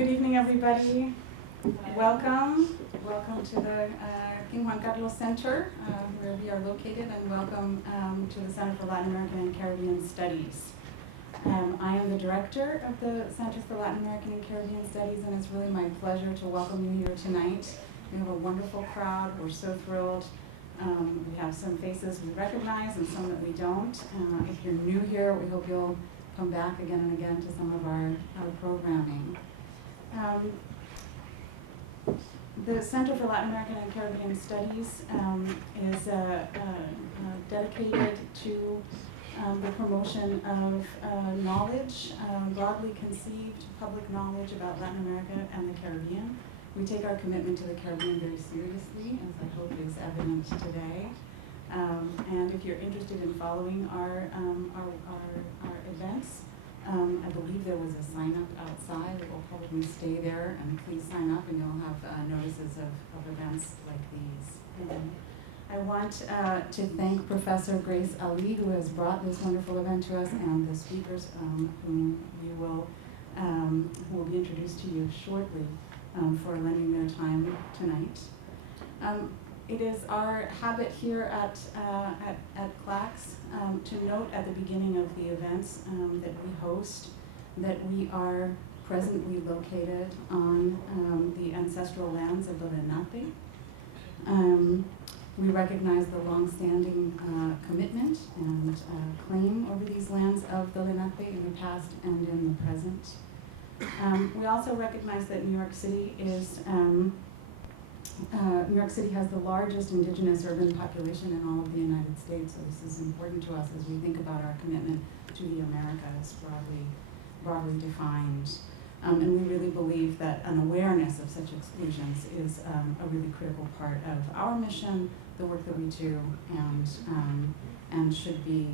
Good evening, everybody. Welcome to the King Juan Carlos Center, where we are located, and welcome to the Center for Latin American and Caribbean Studies. I am the director of the Center for Latin American and Caribbean Studies, and it's really my pleasure to welcome you here tonight. We have a wonderful crowd. We're so thrilled. We have some faces we recognize and some that we don't. If you're new here, we hope you'll come back again and again to some of our programming. The Center for Latin American and Caribbean Studies is dedicated to the promotion of knowledge, broadly conceived public knowledge about Latin America and the Caribbean. We take our commitment to the Caribbean very seriously, as I hope is evident today. And if you're interested in following our events, I believe there was a sign up outside. It will probably stay there, and please sign up and you'll have notices of events like these. I want to thank Professor Grace Ali, who has brought this wonderful event to us, and the speakers who will be introduced to you shortly for lending their time tonight. It is our habit here at CLACS to note at the beginning of the events that we host that we are presently located on the ancestral lands of the Lenape. We recognize the long-standing commitment and claim over these lands of the Lenape in the past and in the present. We also recognize that New York City has the largest indigenous urban population in all of the United States, so this is important to us as we think about our commitment to the Americas, broadly defined. And we really believe that an awareness of such exclusions is a really critical part of our mission, the work that we do, and should be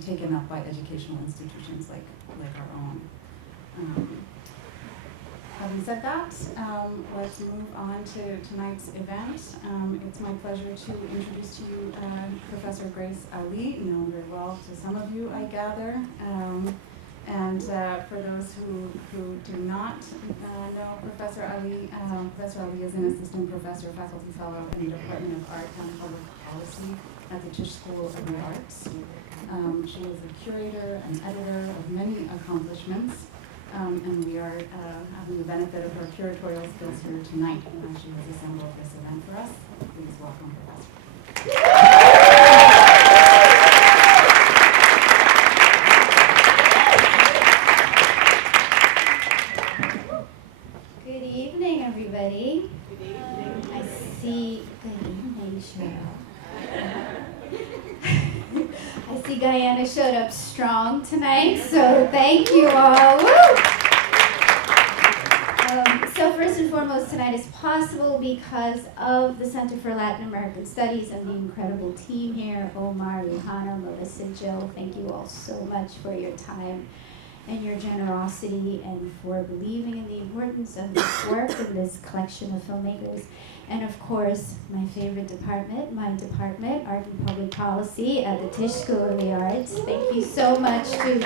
taken up by educational institutions like our own. Having said that, let's move on to tonight's event. It's my pleasure to introduce to you Professor Grace Ali, known very well to some of you, I gather. And for those who do not know Professor Ali is an assistant professor, faculty fellow in the Department of Art and Public Policy at the Tisch School of the Arts. She is a curator and editor of many accomplishments. And we are having the benefit of her curatorial skills here tonight. She has assembled this event for us. Please welcome Professor. Good evening, everybody. Good evening. Good evening, Cheryl. I see Guyana showed up strong tonight, so thank you all. Woo! So first and foremost, tonight is possible because of the Center for Latin American Studies and the incredible team here, Omar, Johanna, Melissa, Jill. Thank you all so much for your time and your generosity and for believing in the importance of this work and this collection of filmmakers. And of course, my favorite department, my department, Art and Public Policy at the Tisch School of the Arts. Thank you so much to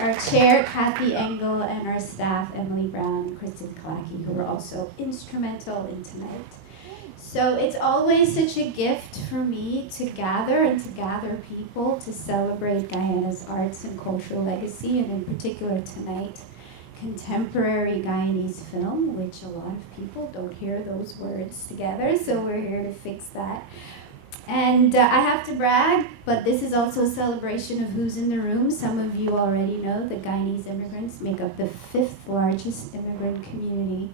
our chair, Kathy Engel, and our staff, Emily Brown and Kristen Kalaki, who were also instrumental in tonight. So it's always such a gift for me to gather people to celebrate Guyana's arts and cultural legacy, and in particular tonight, contemporary Guyanese film, which a lot of people don't hear those words together, so we're here to fix that. And I have to brag, but this is also a celebration of who's in the room. Some of you already know that Guyanese immigrants make up the 5th largest immigrant community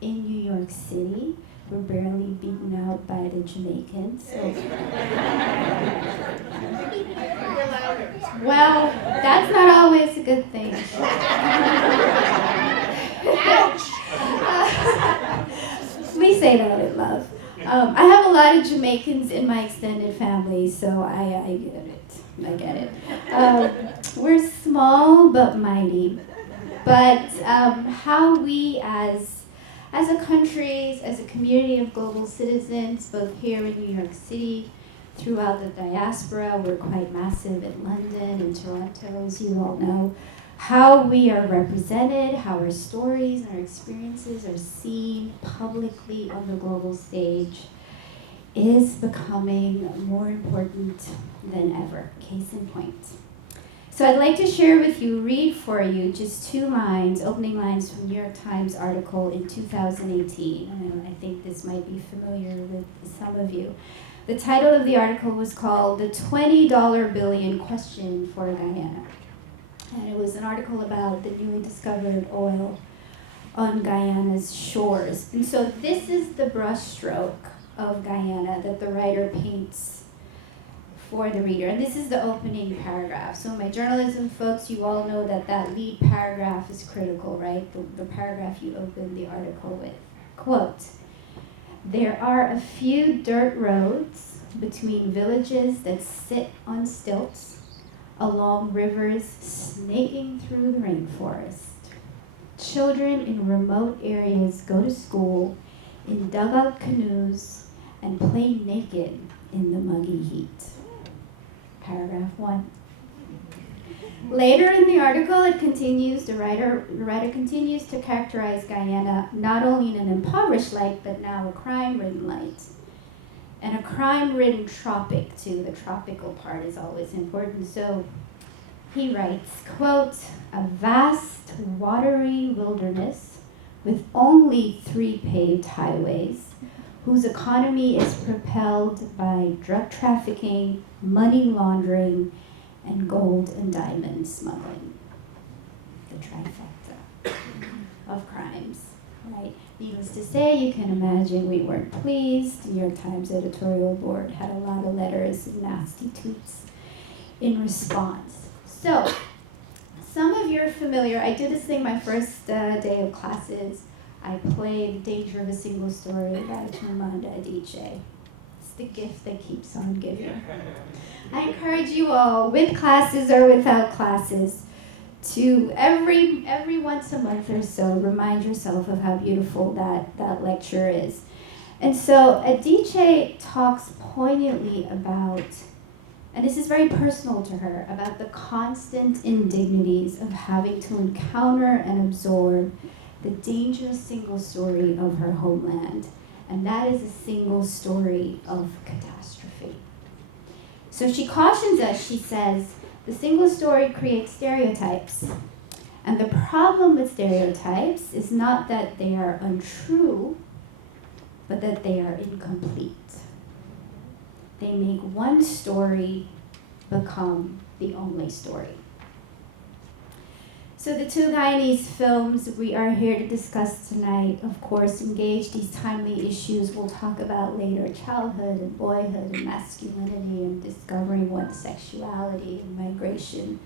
in New York City. We're barely beaten out by the Jamaicans. So. Well, that's not always a good thing. Ouch! We say that in love. I have a lot of Jamaicans in my extended family, so I get it. We're small but mighty. But how we as a country, as a community of global citizens, both here in New York City, throughout the diaspora, we're quite massive in London and Toronto, as you all know. how we are represented, how our stories and our experiences are seen publicly on the global stage is becoming more important than ever. Case in point. So I'd like to share with you, read for you just 2 lines, opening lines from New York Times article in 2018. And I think this might be familiar with some of you. The title of the article was called "The $20 Billion Question for Guyana." And it was an article about the newly discovered oil on Guyana's shores. And so this is the brushstroke of Guyana that the writer paints for the reader. And this is the opening paragraph. So my journalism folks, you all know that that lead paragraph is critical, right? The paragraph you open the article with. Quote, "There are a few dirt roads between villages that sit on stilts along rivers snaking through the rainforest. Children in remote areas go to school in dugout canoes and play naked in the muggy heat." Paragraph 1. Later in the article, it continues, the writer continues to characterize Guyana not only in an impoverished light, but now a crime-ridden light. And a crime-ridden tropic, too. The tropical part is always important. So he writes, quote, "A vast, watery wilderness with only 3 paved highways, whose economy is propelled by drug trafficking, money laundering, and gold and diamond smuggling." The trifecta of crimes, right? Needless to say, you can imagine we weren't pleased. The New York Times editorial board had a lot of letters and nasty tweets in response. So, some of you are familiar. I did this thing my first day of classes. I played Danger of a Single Story by Chimamanda Adichie. It's the gift that keeps on giving. I encourage you all, with classes or without classes, to every once a month or so, remind yourself of how beautiful that lecture is. And so Adichie talks poignantly about, and this is very personal to her, about the constant indignities of having to encounter and absorb the dangerous single story of her homeland. And that is a single story of catastrophe. So she cautions us, she says, the single story creates stereotypes. And the problem with stereotypes is not that they are untrue, but that they are incomplete. They make one story become the only story. So the 2 Guyanese films we are here to discuss tonight, of course, engage these timely issues we'll talk about later: childhood and boyhood and masculinity and discovering one's sexuality and migration.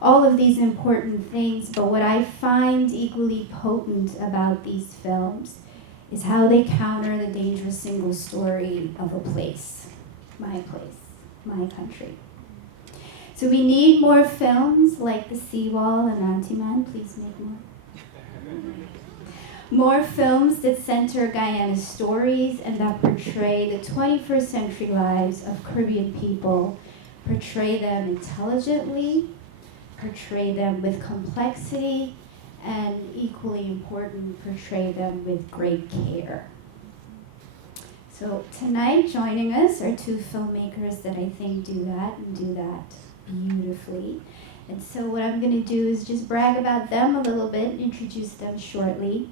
All of these important things, but what I find equally potent about these films is how they counter the dangerous single story of a place, my country. So we need more films like The Seawall and Antiman. Please make more. More films that center Guyana's stories and that portray the 21st century lives of Caribbean people, portray them intelligently, portray them with complexity, and equally important, portray them with great care. So tonight, joining us are 2 filmmakers that I think do that and do that beautifully. And so what I'm going to do is just brag about them a little bit, introduce them shortly.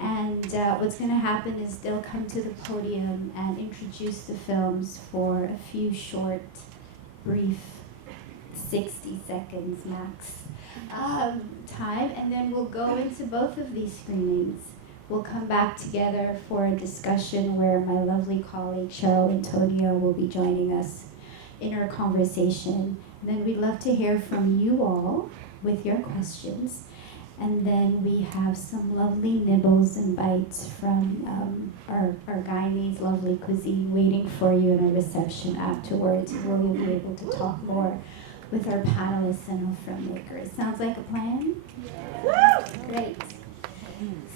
And what's going to happen is they'll come to the podium and introduce the films for a few short, brief, 60 seconds max time. And then we'll go into both of these screenings. We'll come back together for a discussion where my lovely colleague Sheril Antonio will be joining us in our conversation. And then we'd love to hear from you all with your questions. And then we have some lovely nibbles and bites from our Guyanese lovely cuisine waiting for you in a reception afterwards, where we'll be able to talk more with our panelists and our filmmakers. Sounds like a plan? Yeah. Woo! Great.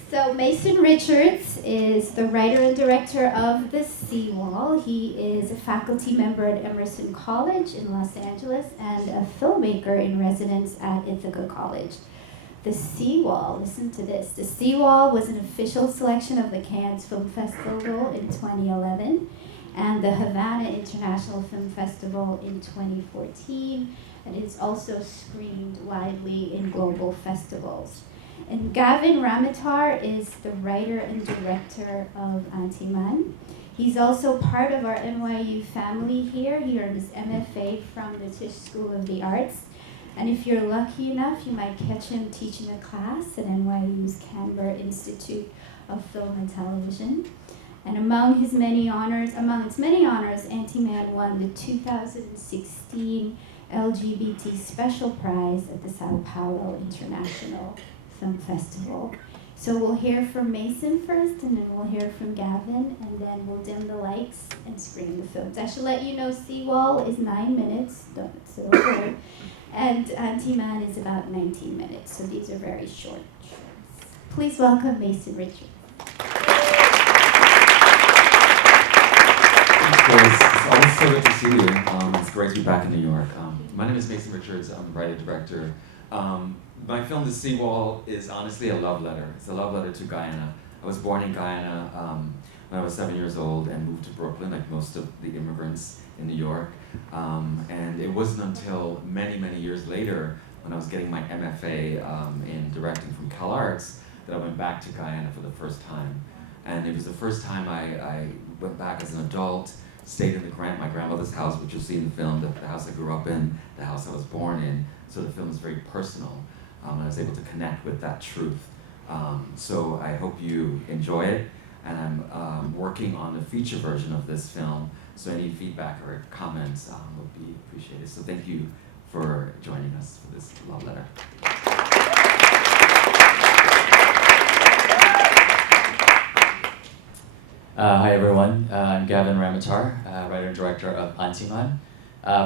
So Mason Richards is the writer and director of The Seawall. He is a faculty member at Emerson College in Los Angeles and a filmmaker in residence at Ithaca College. The Seawall, listen to this. The Seawall was an official selection of the Cannes Film Festival in 2011 and the Havana International Film Festival in 2014, and it's also screened widely in global festivals. And Gavin Ramoutar is the writer and director of Antiman. He's also part of our NYU family here. He earned his MFA from the Tisch School of the Arts. And if you're lucky enough, you might catch him teaching a class at NYU's Canberra Institute of Film and Television. And among its many honors, Antiman won the 2016 LGBT Special Prize at the Sao Paulo International Film Festival. So we'll hear from Mason first, and then we'll hear from Gavin, and then we'll dim the lights and screen the films. I should let you know Seawall is 9 minutes, so don't worry. And Antiman is about 19 minutes, so these are very short. Please welcome Mason Richards. It's always so good to see you. It's great to be back in New York. My name is Mason Richards. I'm the writer-director. My film, The Seawall, is honestly a love letter. It's a love letter to Guyana. I was born in Guyana when I was 7 years old and moved to Brooklyn, like most of the immigrants in New York. And it wasn't until many, many years later, when I was getting my MFA in directing from Cal Arts, that I went back to Guyana for the first time. And it was the first time I went back as an adult, stayed in my grandmother's house, which you'll see in the film, the house I grew up in, the house I was born in. So the film is very personal. And I was able to connect with that truth. So I hope you enjoy it. And I'm working on the feature version of this film. So any feedback or comments would be appreciated. So thank you for joining us for this love letter. Hi everyone, I'm Gavin Ramoutar, writer and director of Antiman.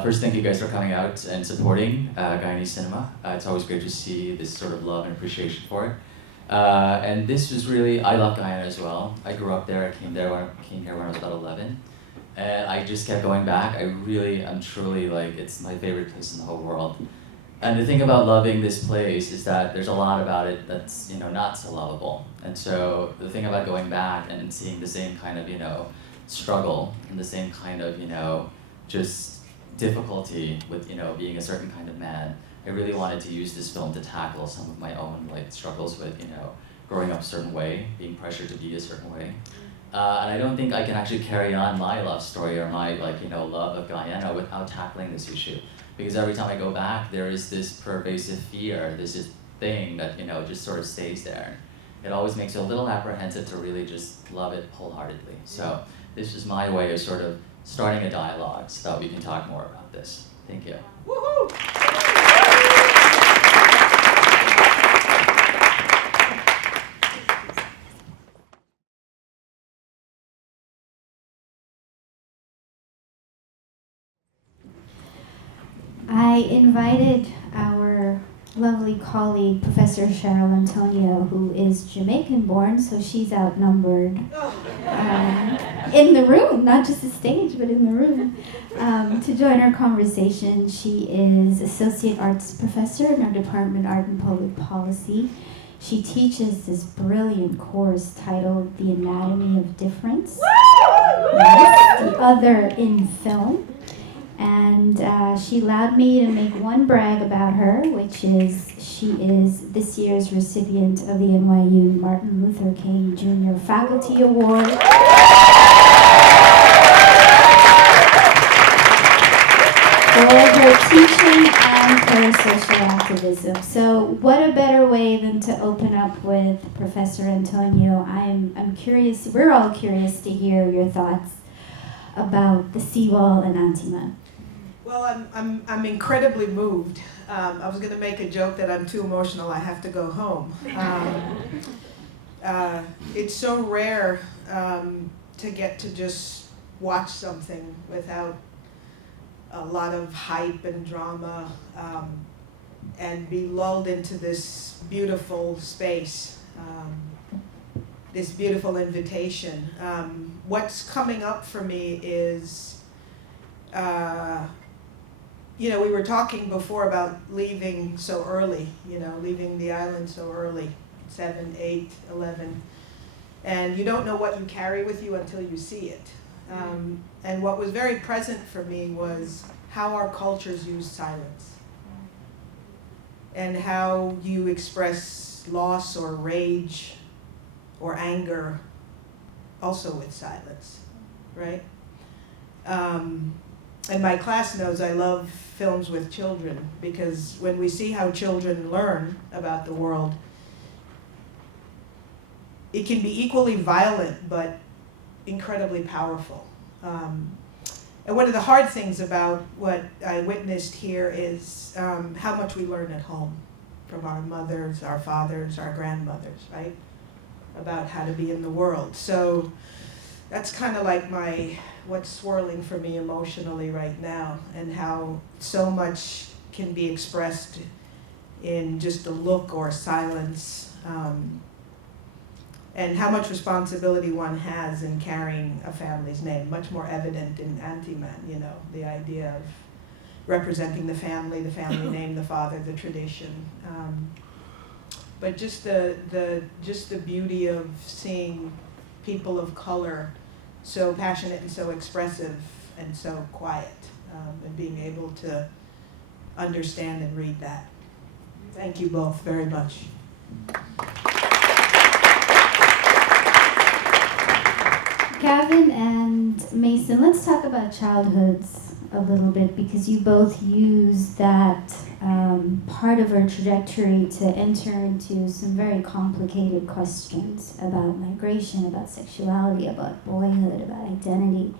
First, thank you guys for coming out and supporting Guyanese cinema. It's always great to see this sort of love and appreciation for it. And this was really, I love Guyana as well. I grew up there, I came here when I was about 11. And I just kept going back. I'm truly like, it's my favorite place in the whole world. And the thing about loving this place is that there's a lot about it that's, not so lovable. And so the thing about going back and seeing the same kind of, struggle and the same kind of, just difficulty with, being a certain kind of man, I really wanted to use this film to tackle some of my own struggles with, growing up a certain way, being pressured to be a certain way. And I don't think I can actually carry on my love story or my love of Guyana without tackling this issue. Because every time I go back, there is this pervasive fear, this thing that just sort of stays there. It always makes you a little apprehensive to really just love it wholeheartedly. So this is my way of sort of starting a dialogue so that we can talk more about this. Thank you. Woohoo! I invited our lovely colleague, Professor Sheril Antonio, who is Jamaican-born, so she's outnumbered in the room, not just the stage, but in the room, to join our conversation. She is Associate Arts Professor in our Department of Art and Public Policy. She teaches this brilliant course titled The Anatomy of Difference, yes, the other in film. And she allowed me to make one brag about her, which is she is this year's recipient of the NYU Martin Luther King Jr. Faculty Award. For her teaching and her social activism. So what a better way than to open up with Professor Antonio. I'm curious, we're all curious to hear your thoughts about The Seawall and Antiman. Well, I'm incredibly moved. I was going to make a joke that I'm too emotional, I have to go home. It's so rare to get to just watch something without a lot of hype and drama and be lulled into this beautiful space. this beautiful invitation. What's coming up for me is, we were talking before about leaving so early, leaving the island so early, 7, 8, 11. And you don't know what you carry with you until you see it. And what was very present for me was how our cultures use silence. And how you express loss or rage or anger also with silence, right? And my class knows I love films with children, because when we see how children learn about the world, it can be equally violent but incredibly powerful. And one of the hard things about what I witnessed here is how much we learn at home from our mothers, our fathers, our grandmothers, right? About how to be in the world. So that's kind of like what's swirling for me emotionally right now, and how so much can be expressed in just a look or silence, and how much responsibility one has in carrying a family's name, much more evident in Aneiza, the idea of representing the family name, the father, the tradition. But just the beauty of seeing people of color so passionate and so expressive and so quiet, and being able to understand and read that. Thank you both very much. Gavin and Mason, let's talk about childhoods a little bit, because you both use that part of our trajectory to enter into some very complicated questions about migration, about sexuality, about boyhood, about identity.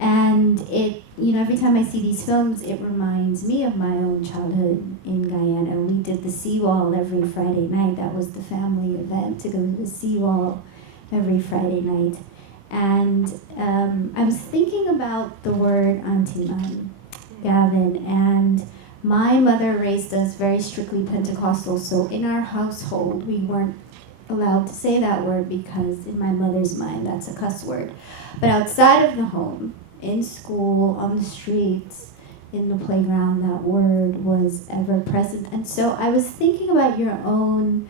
And every time I see these films, it reminds me of my own childhood in Guyana. We did the seawall every Friday night. That was the family event, to go to the seawall every Friday night. And I was thinking about the word Antiman, Gavin, and my mother raised us very strictly Pentecostal, so in our household we weren't allowed to say that word, because in my mother's mind that's a cuss word. But outside of the home, in school, on the streets, in the playground, that word was ever present. And so I was thinking about your own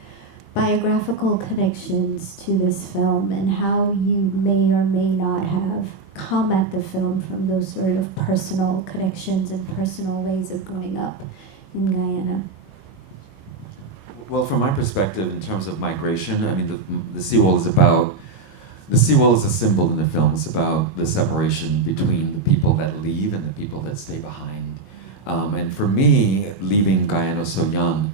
biographical connections to this film, and how you may or may not have come at the film from those sort of personal connections and personal ways of growing up in Guyana. Well, from my perspective, in terms of migration, I mean, the seawall is a symbol in the film. It's about the separation between the people that leave and the people that stay behind. And for me, leaving Guyana so young,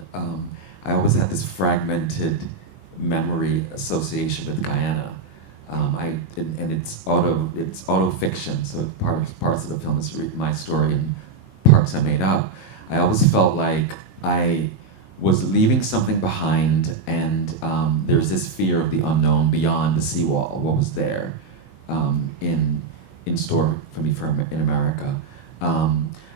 I always had this fragmented memory association with Guyana. And it's auto fiction, so parts of the film is my story and parts I made up. I always felt like I was leaving something behind, and there's this fear of the unknown beyond the seawall, what was there in store for me in America.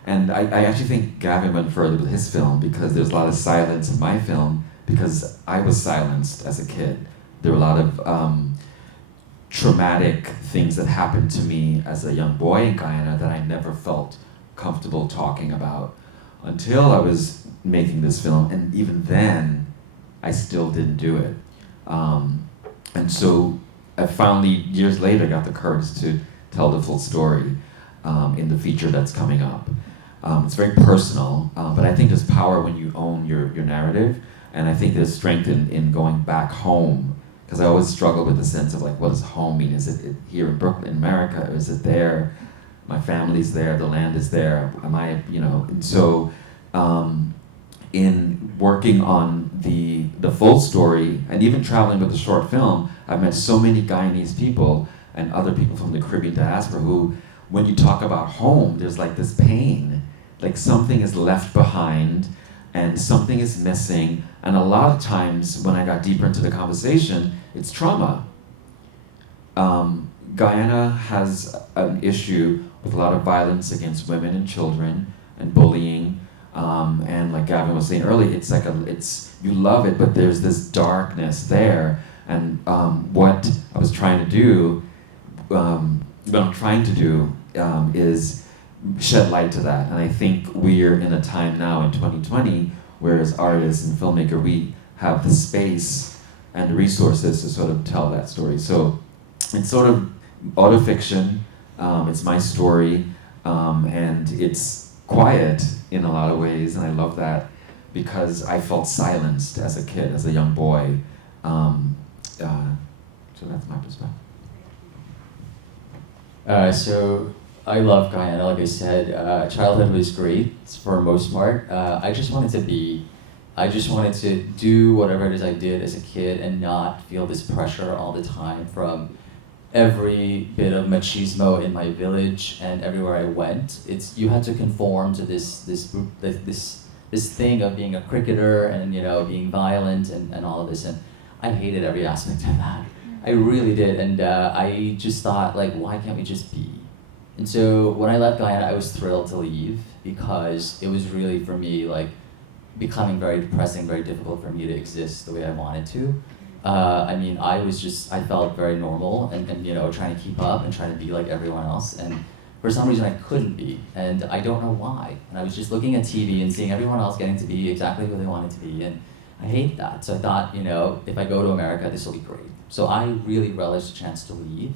And I actually think Gavin went further with his film, because there's a lot of silence in my film, because I was silenced as a kid. There were a lot of traumatic things that happened to me as a young boy in Guyana that I never felt comfortable talking about until I was making this film, and even then, I still didn't do it. And so I finally, years later, got the courage to tell the full story in the feature that's coming up. It's very personal, but I think there's power when you own your narrative, and I think there's strength in going back home, because I always struggle with the sense of like, what does home mean? Is it here in Brooklyn, in America? Is it there? My family's there, the land is there, am I, and so in working on the full story, and even traveling with the short film, I've met so many Guyanese people and other people from the Caribbean diaspora who, when you talk about home, there's like this pain, like something is left behind and something is missing. And a lot of times when I got deeper into the conversation, it's trauma. Guyana has an issue with a lot of violence against women and children and bullying. And like Gavin was saying earlier, it's like you love it, but there's this darkness there. And what do, what I'm trying to do, is shed light to that. And I think we're in a time now in 2020 where as artists and filmmaker, we have the space and the resources to sort of tell that story. So it's sort of autofiction, it's my story, and it's quiet in a lot of ways, and I love that because I felt silenced as a kid, as a young boy. So that's my perspective. So I love Guyana, like I said. Childhood was great for the most part. I just wanted to do whatever it is I did as a kid and not feel this pressure all the time from every bit of machismo in my village and everywhere I went. You had to conform to this thing of being a cricketer and being violent and all of this, and I hated every aspect of that. I really did, and I just thought, like, why can't we just be? And so when I left Guyana, I was thrilled to leave because it was really, for me, like, becoming very depressing, very difficult for me to exist the way I wanted to. I felt very normal and trying to keep up and trying to be like everyone else. And for some reason I couldn't be, and I don't know why. And I was just looking at TV and seeing everyone else getting to be exactly who they wanted to be, and I hate that. So I thought, if I go to America, this will be great. So I really relished the chance to leave.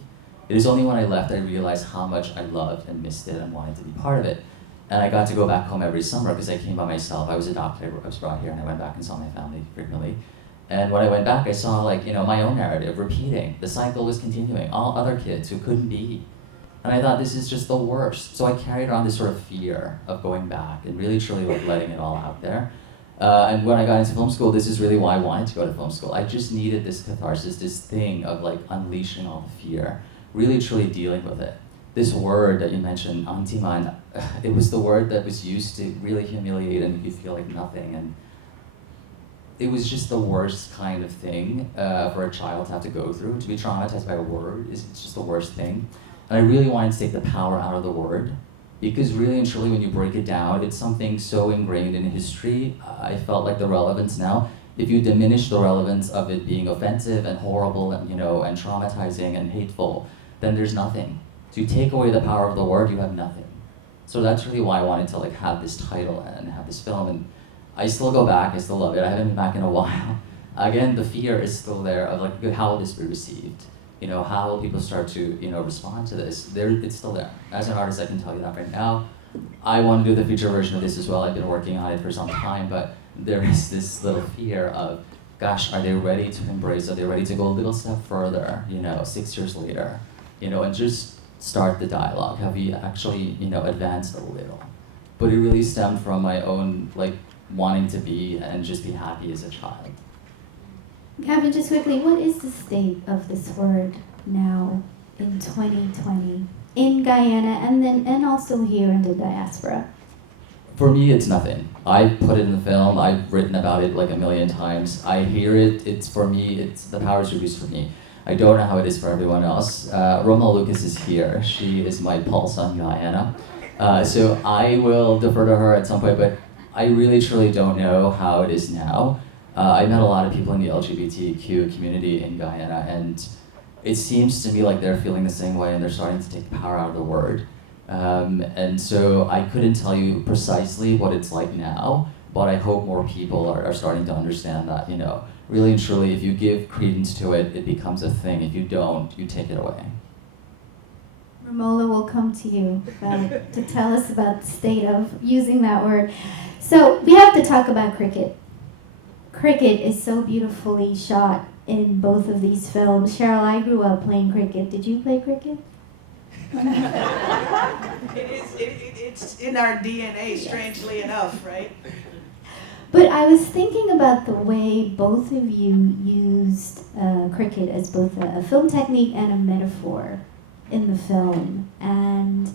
It is only when I left I realized how much I loved and missed it and wanted to be part of it. And I got to go back home every summer because I came by myself. I was adopted, I was brought here, and I went back and saw my family frequently. And when I went back, I saw my own narrative repeating. The cycle was continuing. All other kids who couldn't be. And I thought, this is just the worst. So I carried on this sort of fear of going back and really truly letting it all out there. And when I got into film school, this is really why I wanted to go to film school. I just needed this catharsis, this thing of unleashing all the fear, really truly dealing with it. This word that you mentioned, antiman, it was the word that was used to really humiliate and make you feel like nothing. And it was just the worst kind of thing for a child to have to go through. To be traumatized by a word is just the worst thing. And I really wanted to take the power out of the word, because really and truly when you break it down, it's something so ingrained in history. I felt like the relevance now, if you diminish the relevance of it being offensive and horrible and and traumatizing and hateful, then there's nothing. So you take away the power of the word, you have nothing. So that's really why I wanted to have this title and have this film. And I still go back, I still love it. I haven't been back in a while. Again, the fear is still there of how will this be received? How will people start to respond to this? It's still there. As an artist, I can tell you that right now. I want to do the feature version of this as well. I've been working on it for some time, but there is this little fear of, gosh, are they ready to embrace? Are they ready to go a little step further? 6 years later, and just start the dialogue. Have we actually advanced a little? But it really stemmed from my own wanting to be and just be happy as a child. Gavin, just quickly, what is the state of this word now in 2020 in Guyana and also here in the diaspora? For me, it's nothing. I put it in the film. I've written about it a million times. I hear it. It's for me. It's the power is reduced for me. I don't know how it is for everyone else. Roma Lucas is here. She is my pulse on Guyana. So I will defer to her at some point, but I really truly don't know how it is now. I met a lot of people in the LGBTQ community in Guyana, and it seems to me like they're feeling the same way and they're starting to take the power out of the word. And so I couldn't tell you precisely what it's like now, but I hope more people are starting to understand that, really and truly, if you give credence to it, it becomes a thing. If you don't, you take it away. Romola will come to you to tell us about the state of using that word. So we have to talk about cricket. Cricket is so beautifully shot in both of these films. Cheryl, I grew up playing cricket. Did you play cricket? It's in our DNA, strangely enough, right? But I was thinking about the way both of you used cricket as both a film technique and a metaphor in the film. And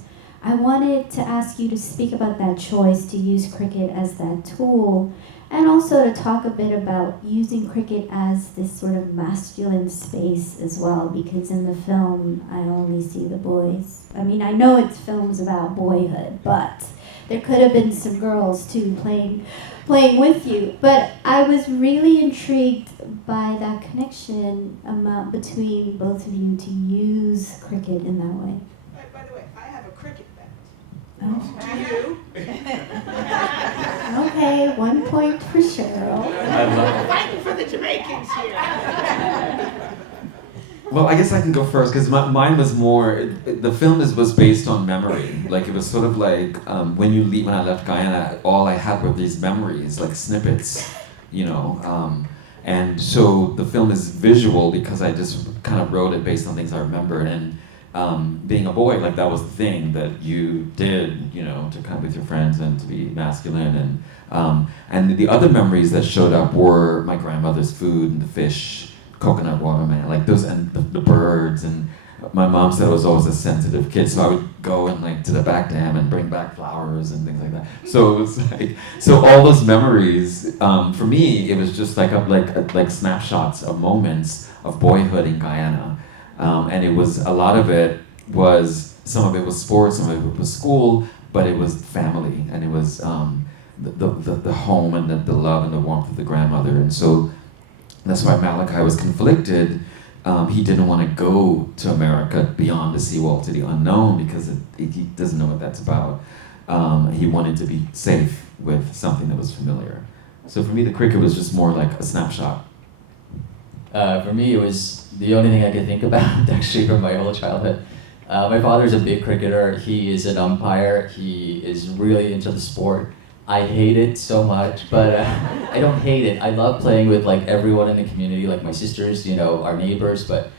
I wanted to ask you to speak about that choice to use cricket as that tool, and also to talk a bit about using cricket as this sort of masculine space as well, because in the film, I only see the boys. I mean, I know it's films about boyhood, but there could have been some girls too playing playing with you. But I was really intrigued by that connection between both of you to use cricket in that way. By the way, I have a cricket bat. Oh. Do you? Okay, 1 point for Cheryl. I love it. Fighting for the Jamaicans here. Well, I guess I can go first because mine was more. The film was based on memory. Like it was sort of like when I left Guyana, all I had were these memories, like snippets, you know. And so the film is visual because I just kind of wrote it based on things I remembered. And being a boy, like that was the thing that you did, you know, to kind of with your friends and to be masculine. And the other memories that showed up were my grandmother's food and the fish. Coconut water, man, like those, and the birds, and my mom said I was always a sensitive kid, so I would go and like to the back dam and bring back flowers and things like that. So it was like, so all those memories, for me, it was just like snapshots of moments of boyhood in Guyana, and it was a lot of it was, some of it was sports, some of it was school, but it was family, and it was the home and the love and the warmth of the grandmother, and so. That's why Malachi was conflicted. He didn't want to go to America beyond the seawall to the unknown because he doesn't know what that's about. He wanted to be safe with something that was familiar. So for me, the cricket was just more like a snapshot. For me, it was the only thing I could think about actually from my whole childhood. My father's a big cricketer. He is an umpire. He is really into the sport. I hate it so much, but I don't hate it. I love playing with like everyone in the community, like my sisters, you know, our neighbors, but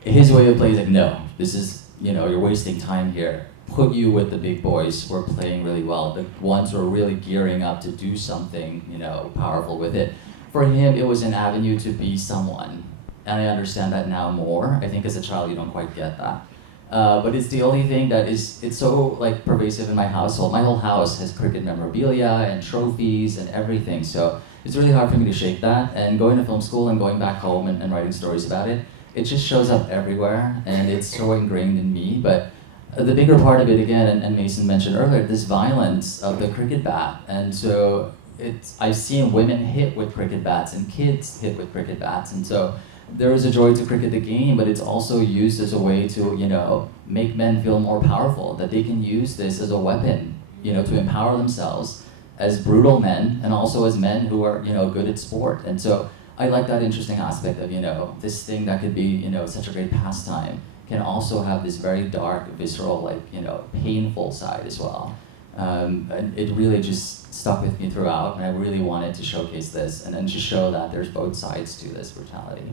his way of playing is like, no, this is, you know, you're wasting time here. Put you with the big boys who are playing really well, the ones who are really gearing up to do something, you know, powerful with it. For him, it was an avenue to be someone, and I understand that now more. I think as a child, you don't quite get that. But it's the only thing that it's so like pervasive in my household. My whole house has cricket memorabilia and trophies and everything. So it's really hard for me to shake that. And going to film school and going back home and writing stories about it, it just shows up everywhere and it's so ingrained in me. But the bigger part of it again, and Mason mentioned earlier, this violence of the cricket bat. And so I've seen women hit with cricket bats and kids hit with cricket bats. And so there is a joy to cricket the game, but it's also used as a way to, you know, make men feel more powerful, that they can use this as a weapon, you know, to empower themselves as brutal men and also as men who are, you know, good at sport. And so I like that interesting aspect of, you know, this thing that could be, you know, such a great pastime can also have this very dark, visceral, like, you know, painful side as well. And it really just stuck with me throughout, and I really wanted to showcase this and then to show that there's both sides to this brutality.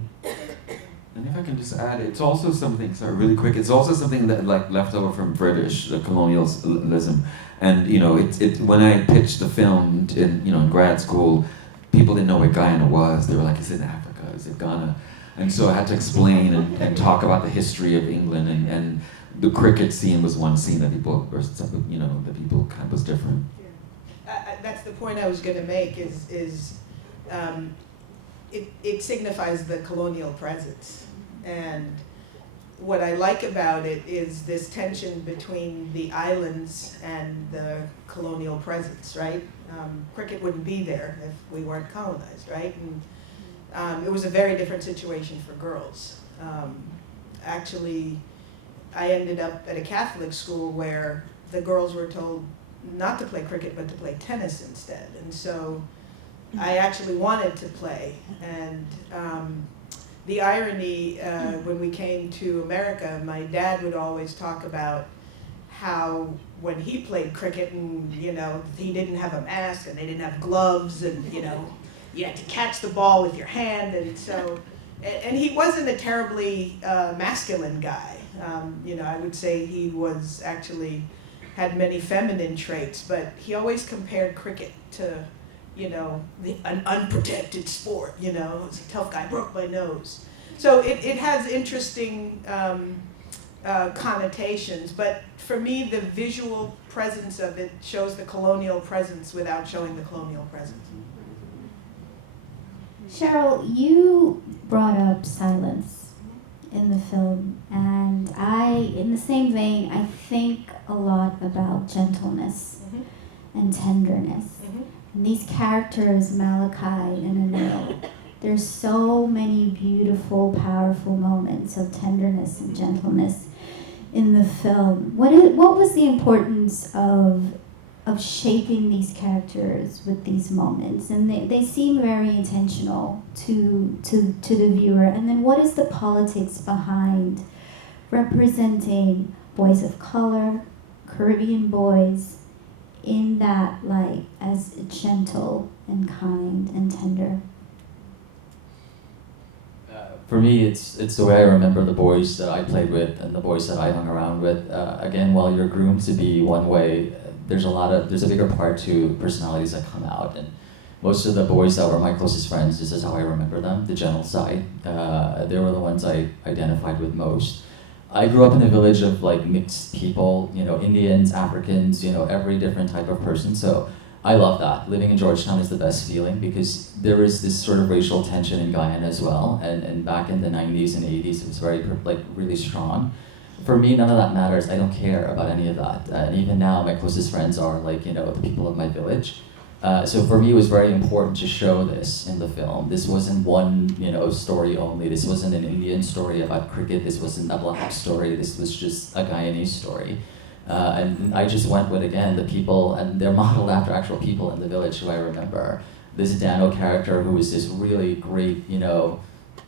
And if I can just add, it's also something, sorry, really quick, it's also something that like left over from British, the colonialism. And you know, when I pitched the film in grad school, people didn't know where Guyana was. They were like, is it Africa, is it Ghana? And so I had to explain and talk about the history of England, and the cricket scene was one scene that people were, you know, that people kind of was different. That's the point I was going to make. It signifies the colonial presence, and what I like about it is this tension between the islands and the colonial presence. Right? Cricket wouldn't be there if we weren't colonized, right? And it was a very different situation for girls. Actually, I ended up at a Catholic school where the girls were told not to play cricket, but to play tennis instead. And so I actually wanted to play. And the irony, when we came to America, my dad would always talk about how when he played cricket and, you know, he didn't have a mask and they didn't have gloves and, you know, you had to catch the ball with your hand. And so, and he wasn't a terribly masculine guy. You know, I would say he was actually had many feminine traits, but he always compared cricket to, you know, an unprotected sport. You know, it's a tough guy, broke my nose. So it has interesting connotations, but for me, the visual presence of it shows the colonial presence without showing the colonial presence. Cheryl, you brought up silence in the film, and in the same vein, I think a lot about gentleness and tenderness. And these characters, Malachi and Anil, there's so many beautiful, powerful moments of tenderness and gentleness in the film. What was the importance of shaping these characters with these moments? And they seem very intentional to the viewer. And then what is the politics behind representing boys of color, Caribbean boys, in that light as gentle and kind and tender? For me, it's the way I remember the boys that I played with and the boys that I hung around with. Again, while you're groomed to be one way, there's a bigger part to personalities that come out. And most of the boys that were my closest friends, this is how I remember them, the gentle side. They were the ones I identified with most. I grew up in a village of like mixed people, Indians, Africans, every different type of person. So I love that. Living in Georgetown is the best feeling because there is this sort of racial tension in Guyana as well. And back in the 90s and 80s, it was very really strong. For me, none of that matters. I don't care about any of that. And even now, my closest friends are the people of my village. So for me, it was very important to show this in the film. This wasn't one, story only. This wasn't an Indian story about cricket. This wasn't a black story. This was just a Guyanese story. And I just went with, again, the people, and they're modeled after actual people in the village who I remember. This Dano character who was this really great,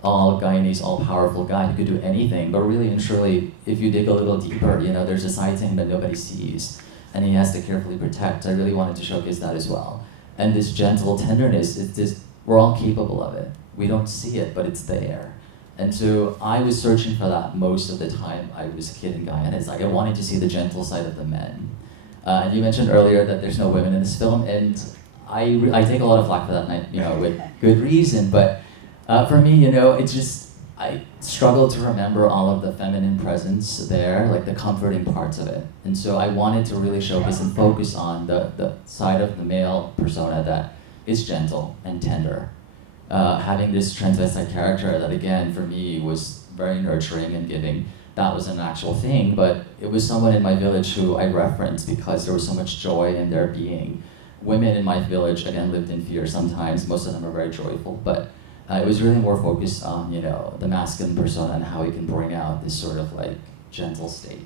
all Guyanese, all-powerful guy who could do anything. But really and truly, if you dig a little deeper, there's a side to him that nobody sees. And he has to carefully protect. I really wanted to showcase that as well. And this gentle tenderness, we're all capable of it. We don't see it, but it's there. And so I was searching for that most of the time I was a kid in Guyana. It's like I wanted to see the gentle side of the men. And you mentioned earlier that there's no women in this film, and I take a lot of flack for that, with good reason. But for me, it's just, I struggled to remember all of the feminine presence there, like the comforting parts of it. And so I wanted to really showcase and focus on the side of the male persona that is gentle and tender. Having this transvestite character that, again, for me was very nurturing and giving. That was an actual thing, but it was someone in my village who I referenced because there was so much joy in their being. Women in my village, again, lived in fear sometimes. Most of them are very joyful, but it was really more focused on, the masculine persona and how he can bring out this sort of gentle state.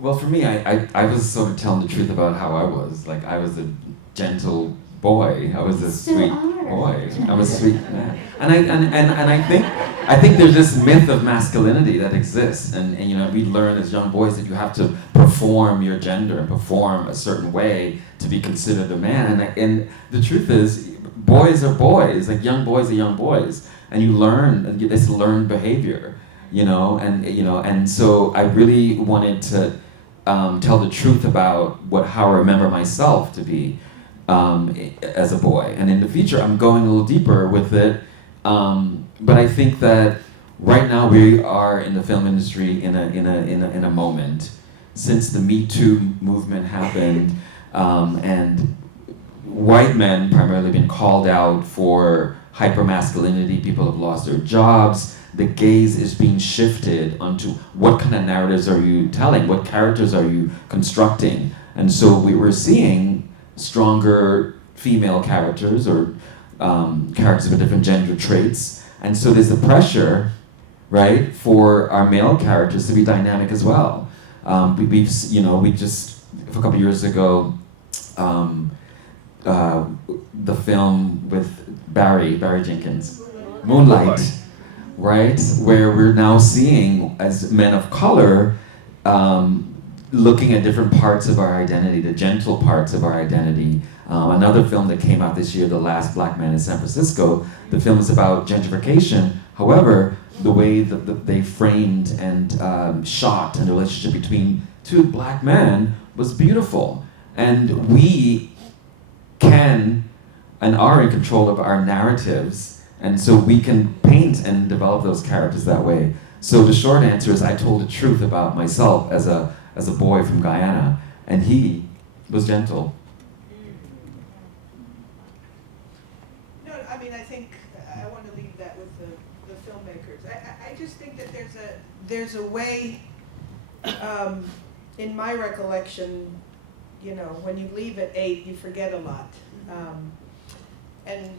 Well, for me, I was sort of telling the truth about how I was. Like, I was a gentle boy. I was a sweet boy. I was a sweet man. And I think there's this myth of masculinity that exists. And we learn as young boys that you have to perform your gender and perform a certain way to be considered a man. And the truth is, boys are boys. Like, young boys are young boys. And you learn, it's learned behavior, and so I really wanted to tell the truth about how I remember myself to be as a boy. And in the feature, I'm going a little deeper with it. But I think that right now we are in the film industry in a moment. Since the Me Too movement happened, and white men primarily been called out for hypermasculinity, people have lost their jobs, the gaze is being shifted onto what kind of narratives are you telling, what characters are you constructing. And so we were seeing stronger female characters or characters with different gender traits. And so there's the pressure, right, for our male characters to be dynamic as well. We just, a couple years ago, the film with Barry Jenkins, Moonlight, right? Where we're now seeing, as men of color, looking at different parts of our identity, the gentle parts of our identity. Another film that came out this year, The Last Black Man in San Francisco, the film is about gentrification. However, the way that they framed and shot and the relationship between two black men was beautiful. And we can and are in control of our narratives, and so we can paint and develop those characters that way. So the short answer is I told the truth about myself as a boy from Guyana, and he was gentle. No, I mean, I think I want to leave that with the filmmakers. I just think that there's a way, in my recollection, when you leave at 8, you forget a lot. And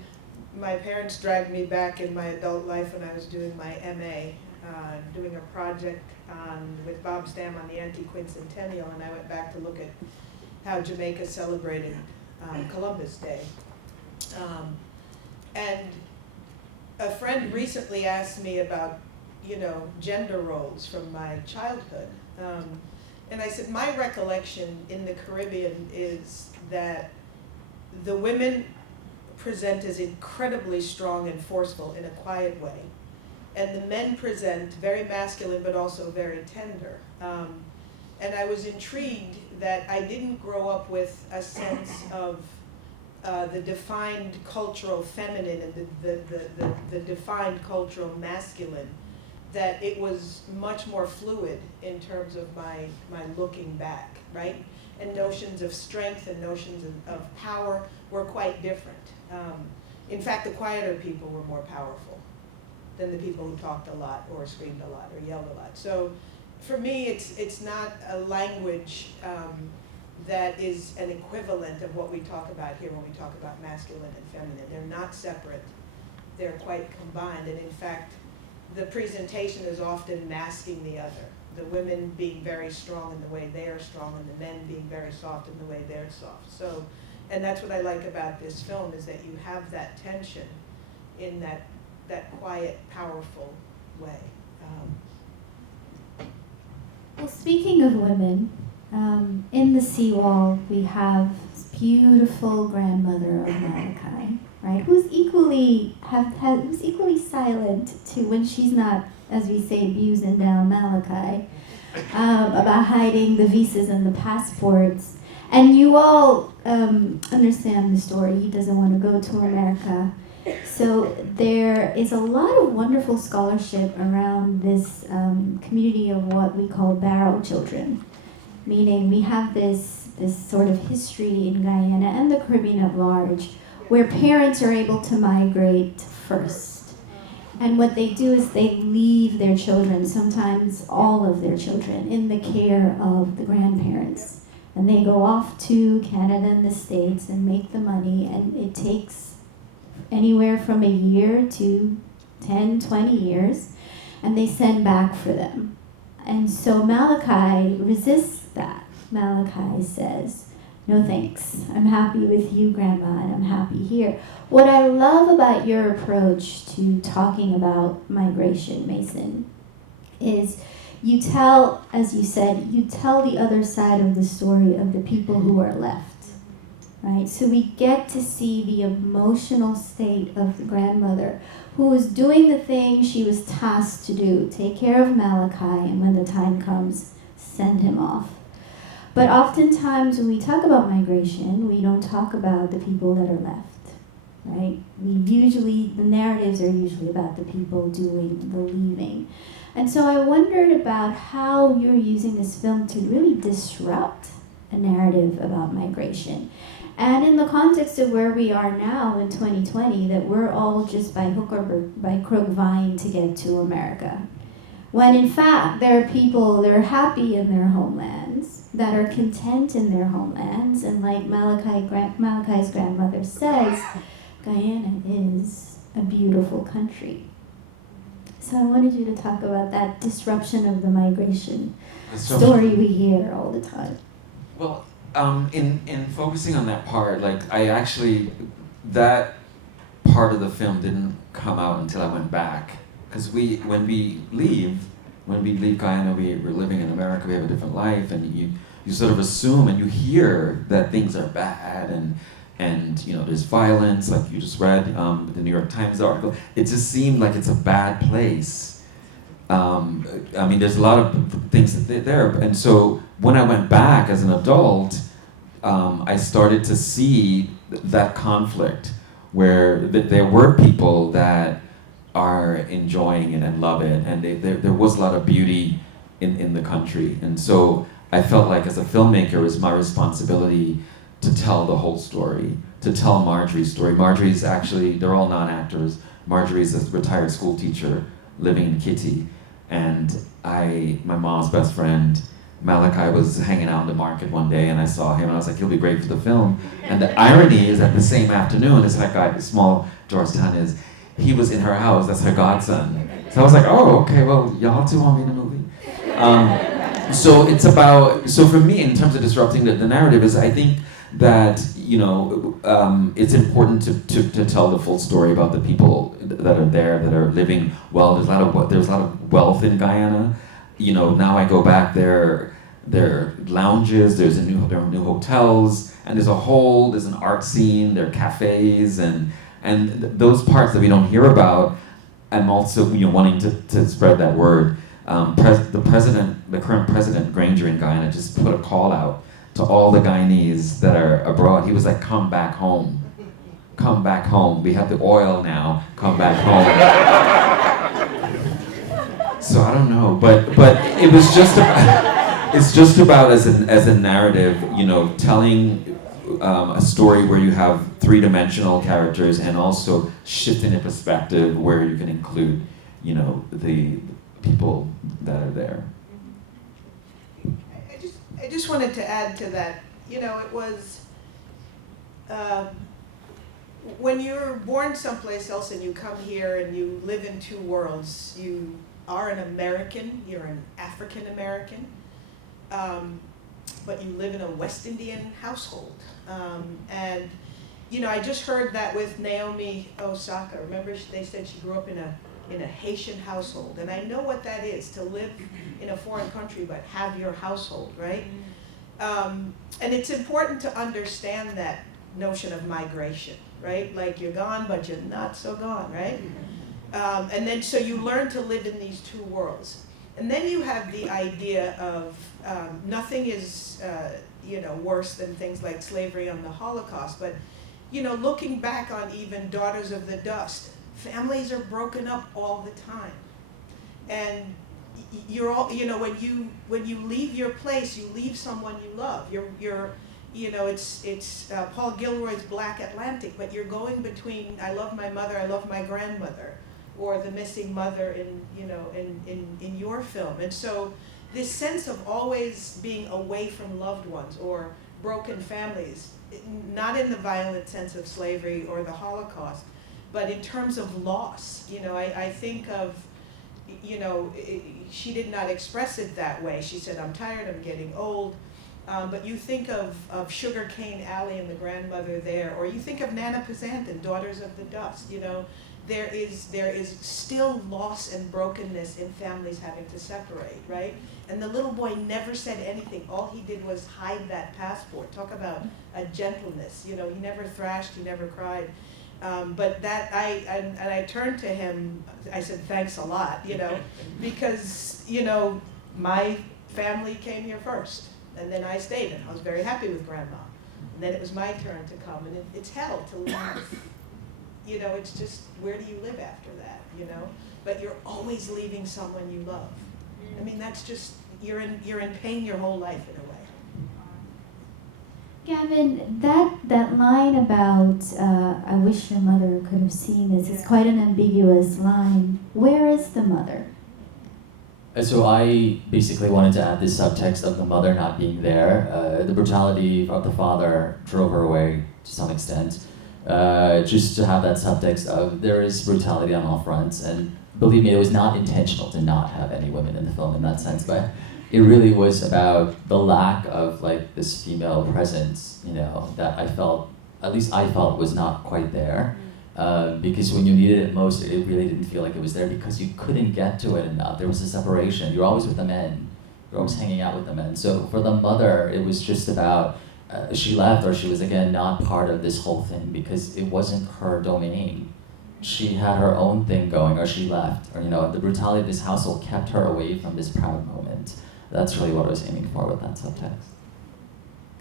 my parents dragged me back in my adult life when I was doing my MA, doing a project with Bob Stam on the anti-quincentennial, and I went back to look at how Jamaica celebrated Columbus Day. And a friend recently asked me about, gender roles from my childhood. And I said, my recollection in the Caribbean is that the women present as incredibly strong and forceful in a quiet way. And the men present very masculine, but also very tender. And I was intrigued that I didn't grow up with a sense of the defined cultural feminine and the defined cultural masculine, that it was much more fluid in terms of my looking back, right? And notions of strength and notions of power were quite different. In fact, the quieter people were more powerful than the people who talked a lot or screamed a lot or yelled a lot. So for me, it's not a language that is an equivalent of what we talk about here when we talk about masculine and feminine. They're not separate. They're quite combined. And in fact, the presentation is often masking the other. The women being very strong in the way they are strong, and the men being very soft in the way they're soft. So, and that's what I like about this film, is that you have that tension in that quiet, powerful way. Well, speaking of women, in the seawall we have this beautiful grandmother of Malachi, right? Who's equally silent to when she's not, as we say, abusing down Malachi, about hiding the visas and the passports. And you all understand the story. He doesn't want to go to America. So there is a lot of wonderful scholarship around this community of what we call barrel children, meaning we have this sort of history in Guyana and the Caribbean at large where parents are able to migrate first. And what they do is they leave their children, sometimes all of their children, in the care of the grandparents. And they go off to Canada and the States and make the money, and it takes anywhere from a year to 10, 20 years, and they send back for them. And so Malachi resists that. Malachi says, no thanks, I'm happy with you, Grandma, and I'm happy here. What I love about your approach to talking about migration, Mason, is you tell, as you said, you tell the other side of the story of the people who are left, right? So we get to see the emotional state of the grandmother who was doing the thing she was tasked to do, take care of Malachi, and when the time comes, send him off. But oftentimes when we talk about migration, we don't talk about the people that are left, right? The narratives are usually about the people doing the leaving. And so I wondered about how you're using this film to really disrupt a narrative about migration. And in the context of where we are now in 2020, that we're all just by hook or by crook vying to get to America. When in fact, there are people that are happy in their homelands, that are content in their homelands, and like Malachi's grandmother says, Guyana is a beautiful country. So I wanted you to talk about that disruption of the migration story we hear all the time. Well, in focusing on that part, that part of the film didn't come out until I went back. Because when we leave Guyana, we're living in America, we have a different life, and you sort of assume and you hear that things are bad and there's violence, like you just read the New York Times article. It just seemed like it's a bad place. There's a lot of things there, and so when I went back as an adult, I started to see that conflict where there were people that are enjoying it and love it, and there was a lot of beauty in the country. And so I felt like as a filmmaker, it was my responsibility to tell the whole story, to tell Marjorie's story. Marjorie's actually, they're all non-actors. Marjorie's a retired school teacher living in Kitty, and my mom's best friend, Malachi was hanging out in the market one day, and I saw him, and I was like, he'll be great for the film. And the irony is that the same afternoon, as that guy, small Georgetown is, he was in her house, that's her godson. So I was like, oh, okay, well, y'all two want me in the movie? So it's about, so for me, in terms of disrupting the narrative, is I think that, you know, it's important to tell the full story about the people that are there, that are living well. There's a lot of wealth in Guyana. You know, now I go back there are lounges, there are new hotels, and there's an art scene, there are cafes, and those parts that we don't hear about. I'm also, you know, wanting to spread that word. The current president, Granger in Guyana, just put a call out to all the Guyanese that are abroad. He was like, come back home. Come back home. We have the oil now. Come back home. So I don't know, but it was just it's just about as a narrative, you know, telling a story where you have three-dimensional characters and also shifting the perspective where you can include, you know, the people that are there. I just wanted to add to that. You know, it was when you're born someplace else and you come here and you live in two worlds. You are an American, you're an African American, but you live in a West Indian household. And you know, I just heard that with Naomi Osaka. Remember, they said she grew up in a Haitian household, and I know what that is, to live in a foreign country but have your household, right? And it's important to understand that notion of migration, right? Like, you're gone but you're not so gone, right? And then so you learn to live in these two worlds, and then you have the idea of nothing is you know, worse than things like slavery and the Holocaust, but you know, looking back on even Daughters of the Dust, families are broken up all the time, and you're all, you know, when you leave your place, you leave someone you love. You're you know, it's Paul Gilroy's Black Atlantic, but you're going between I love my mother, I love my grandmother, or the missing mother in, you know, in your film. And so this sense of always being away from loved ones or broken families, not in the violent sense of slavery or the Holocaust, but in terms of loss. You know, I think of, you know, she did not express it that way. She said, I'm tired, I'm getting old. But you think of Sugar Cane Alley and the grandmother there, or you think of Nana Pazanthan, Daughters of the Dust. You know, there is still loss and brokenness in families having to separate, right? And the little boy never said anything. All he did was hide that passport. Talk about a gentleness. You know, he never thrashed, he never cried. But that I turned to him. I said, thanks a lot, you know, because, you know, my family came here first, and then I stayed, and I was very happy with Grandma. And then it was my turn to come, and it's hell to leave. You know, it's just, where do you live after that, you know? But you're always leaving someone you love. I mean, that's just, you're in pain your whole life in a way. Gavin, that line about I wish your mother could have seen this is quite an ambiguous line. Where is the mother? So I basically wanted to add this subtext of the mother not being there. The brutality of the father drove her away to some extent. Just to have that subtext of there is brutality on all fronts, and believe me, it was not intentional to not have any women in the film in that sense, but it really was about the lack of like this female presence, you know, that I felt was not quite there. Because when you needed it most, it really didn't feel like it was there because you couldn't get to it enough. There was a separation. You're always with the men. You're always hanging out with the men. So for the mother, it was just about she left, or she was again not part of this whole thing because it wasn't her domain. She had her own thing going, or she left, or you know, the brutality of this household kept her away from this proud moment. That's really what I was aiming for with that subtext.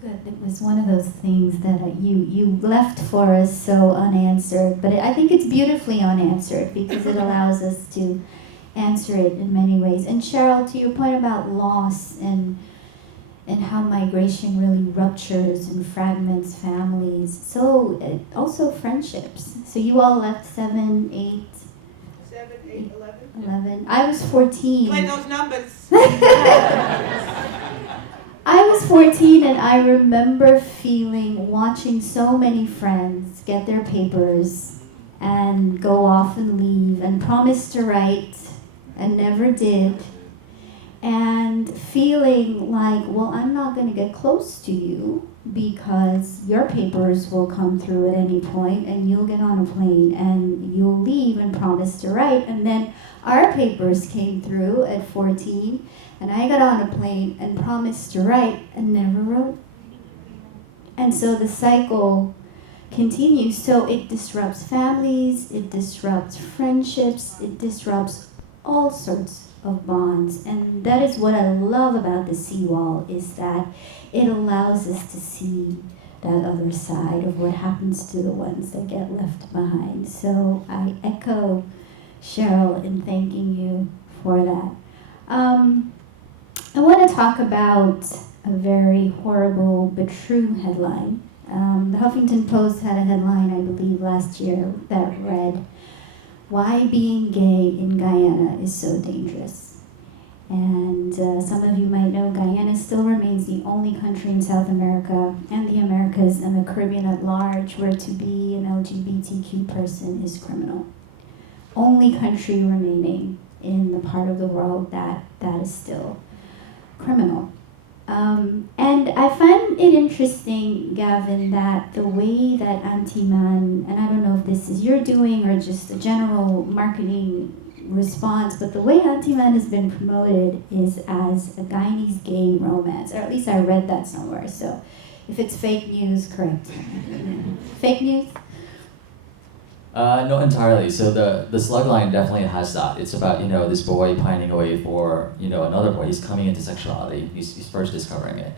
Good. It was one of those things that you left for us so unanswered, but I think it's beautifully unanswered because it allows us to answer it in many ways. And Cheryl, to your point about loss and how migration really ruptures and fragments families, so also friendships. So you all left 7, 8, 11. 11. I was 14. Play those numbers. 14 and I remember watching so many friends get their papers and go off and leave and promise to write and never did. And feeling like, well, I'm not going to get close to you because your papers will come through at any point and you'll get on a plane and you'll leave and promise to write. And then our papers came through at 14 and I got on a plane and promised to write and never wrote. And so the cycle continues. So it disrupts families, it disrupts friendships, it disrupts all sorts of bonds. And that is what I love about the seawall, is that it allows us to see that other side of what happens to the ones that get left behind. So I echo Cheryl in thanking you for that. I want to talk about a very horrible but true headline. The Huffington Post had a headline, I believe, last year that read, "Why being gay in Guyana is so dangerous." And some of you might know Guyana still remains the only country in South America and the Americas and the Caribbean at large where to be an LGBTQ person is criminal. Only country remaining in the part of the world that is still criminal. And I find it interesting, Gavin, that the way that Antiman, and I don't know if this is your doing or just a general marketing response, but the way Antiman has been promoted is as a Guyanese gay romance, or at least I read that somewhere, so if it's fake news, correct. Fake news? No, entirely. So the slug line definitely has that. It's about, this boy pining away for, another boy. He's coming into sexuality. He's first discovering it.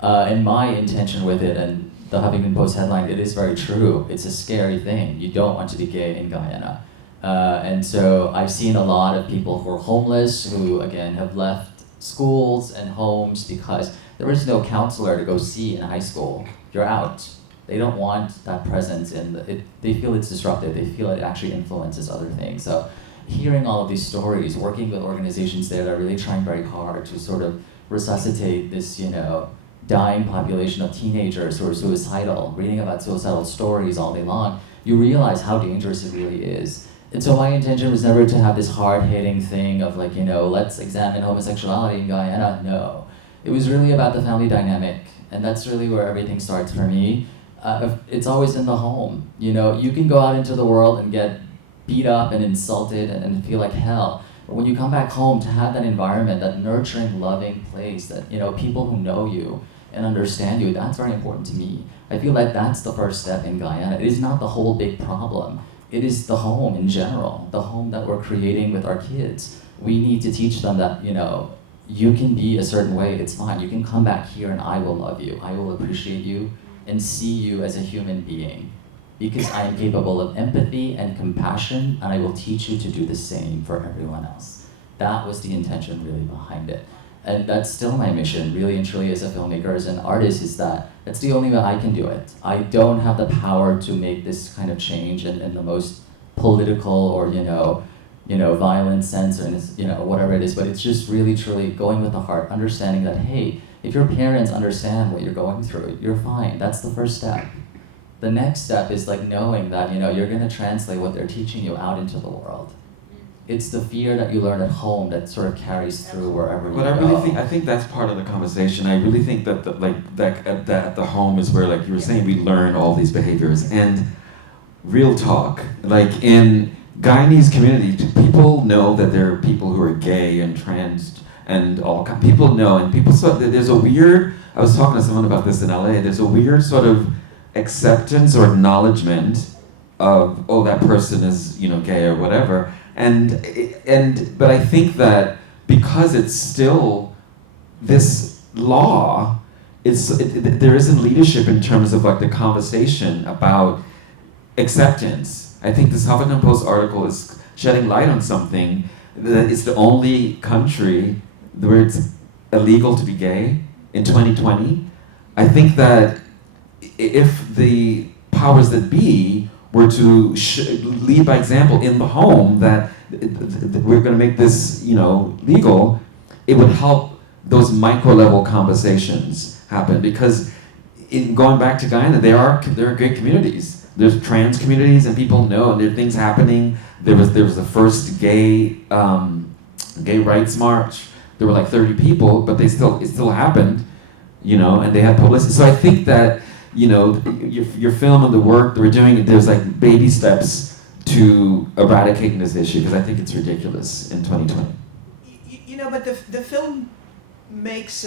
And my intention with it, and the Huffington Post headline, it is very true. It's a scary thing. You don't want to be gay in Guyana. And so I've seen a lot of people who are homeless, who, again, have left schools and homes because there is no counselor to go see in high school. You're out. They don't want that presence they feel it's disruptive. They feel it actually influences other things. So hearing all of these stories, working with organizations there that are really trying very hard to sort of resuscitate this, dying population of teenagers who are suicidal, reading about suicidal stories all day long, you realize how dangerous it really is. And so my intention was never to have this hard-hitting thing of like, let's examine homosexuality in Guyana. No. It was really about the family dynamic. And that's really where everything starts for me. It's always in the home. You can go out into the world and get beat up and insulted and feel like hell. But when you come back home, to have that environment, that nurturing, loving place, that people who know you and understand you, that's very important to me. I feel like that's the first step in Guyana. It is not the whole big problem. It is the home in general, the home that we're creating with our kids. We need to teach them that, you can be a certain way, it's fine. You can come back here and I will love you. I will appreciate you and see you as a human being because I am capable of empathy and compassion, and I will teach you to do the same for everyone else. That was the intention really behind it. And that's still my mission, really and truly, as a filmmaker, as an artist, is that that's the only way I can do it. I don't have the power to make this kind of change in the most political or, violent sense or, whatever it is, but it's just really, truly going with the heart, understanding that, hey, if your parents understand what you're going through, you're fine. That's the first step. The next step is like knowing that, you're gonna translate what they're teaching you out into the world. It's the fear that you learn at home that sort of carries through wherever you go. But I think that's part of the conversation. I really think that at the home is where, like you were saying, we learn all these behaviors. And real talk, like in Guyanese community, people know that there are people who are gay and trans and all kinds. People know, and people there's a weird. I was talking to someone about this in LA. There's a weird sort of acceptance or acknowledgement of, oh, that person is gay or whatever. But I think that because it's still this law, there isn't leadership in terms of like the conversation about acceptance. I think this Huffington Post article is shedding light on something that it's the only country where it's illegal to be gay in 2020. I think that if the powers that be were to lead by example in the home that we're going to make this legal, it would help those micro level conversations happen, because in going back to Guyana, there are great communities. There's trans communities, and people know, and there are things happening. There was the first gay rights march. There were like 30 people, but it still happened, you know, and they had publicity. So I think that, you know, your film and the work that we're doing, there's like baby steps to eradicating this issue, because I think it's ridiculous in 2020. You know, but the film makes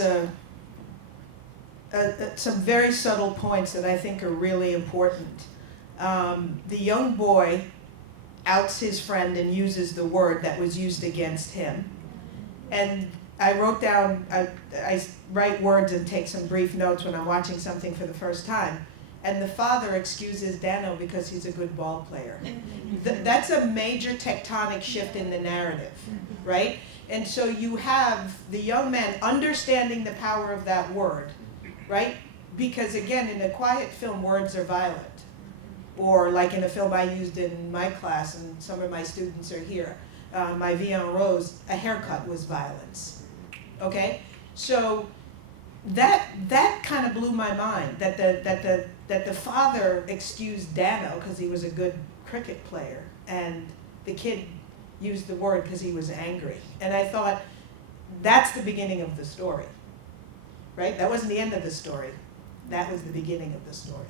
some very subtle points that I think are really important. The young boy outs his friend and uses the word that was used against him. And I wrote down, I write words and take some brief notes when I'm watching something for the first time. And the father excuses Dano because he's a good ball player. That's a major tectonic shift in the narrative, right? And so you have the young man understanding the power of that word, right? Because again, in a quiet film, words are violent. Or like in a film I used in my class, and some of my students are here, my Vie en Rose, a haircut was violence, okay? So that kind of blew my mind, that the father excused Dano because he was a good cricket player, and the kid used the word because he was angry. And I thought, that's the beginning of the story, right? That wasn't the end of the story. That was the beginning of the story.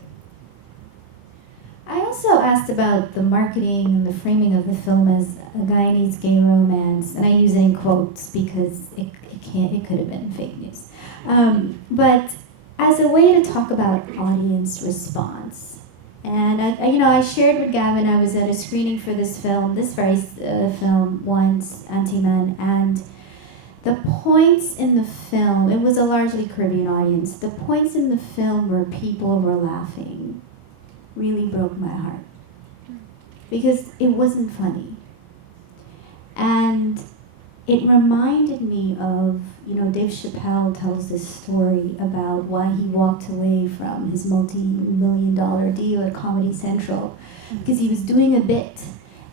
I also asked about the marketing and the framing of the film as a Guyanese gay romance, and I use it in quotes because it could have been fake news. But as a way to talk about audience response. And I shared with Gavin, I was at a screening for this very film once, Anti-Man, and the points in the film, it was a largely Caribbean audience, the points in the film where people were laughing really broke my heart, because it wasn't funny. And it reminded me of, Dave Chappelle tells this story about why he walked away from his multi-million-dollar deal at Comedy Central, because he was doing a bit,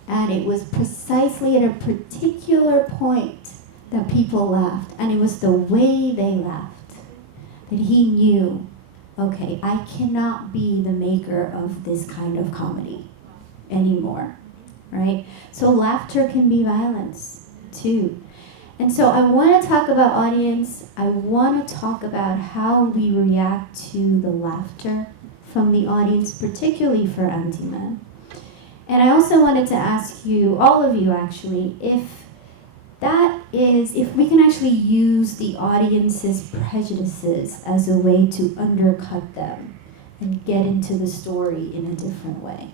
and it was precisely at a particular point that people laughed, and it was the way they laughed that he knew, okay, I cannot be the maker of this kind of comedy anymore, right? So laughter can be violence too. And so I want to talk about audience. I want to talk about how we react to the laughter from the audience, particularly for Anti-Man. And I also wanted to ask you, all of you actually, if we can actually use the audience's prejudices as a way to undercut them and get into the story in a different way.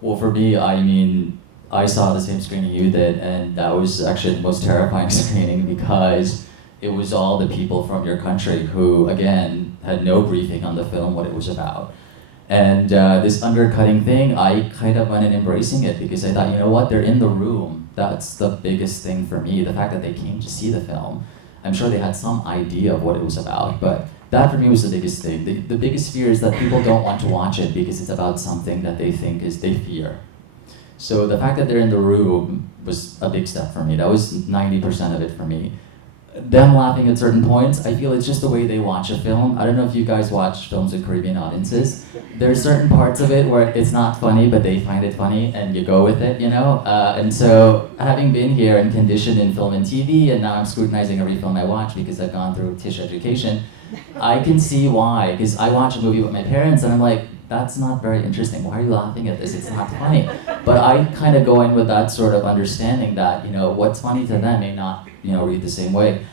Well, for me, I saw the same screening you did, and that was actually the most terrifying screening, because it was all the people from your country who, again, had no briefing on the film, what it was about. And this undercutting thing, I kind of went in embracing it, because I thought, you know what, they're in the room. That's the biggest thing for me, the fact that they came to see the film. I'm sure they had some idea of what it was about, but that for me was the biggest thing. The biggest fear is that people don't want to watch it because it's about something that they fear. So the fact that they're in the room was a big step for me. That was 90% of it for me. Them laughing at certain points, I feel it's just the way they watch a film. I don't know if you guys watch films with Caribbean audiences. There's certain parts of it where it's not funny, but they find it funny, and you go with it, And so, having been here and conditioned in film and TV, and now I'm scrutinizing every film I watch because I've gone through Tisch education, I can see why. Because I watch a movie with my parents, and I'm like, that's not very interesting. Why are you laughing at this? It's not funny. But I kind of go in with that sort of understanding that, what's funny to them may not, read the same way.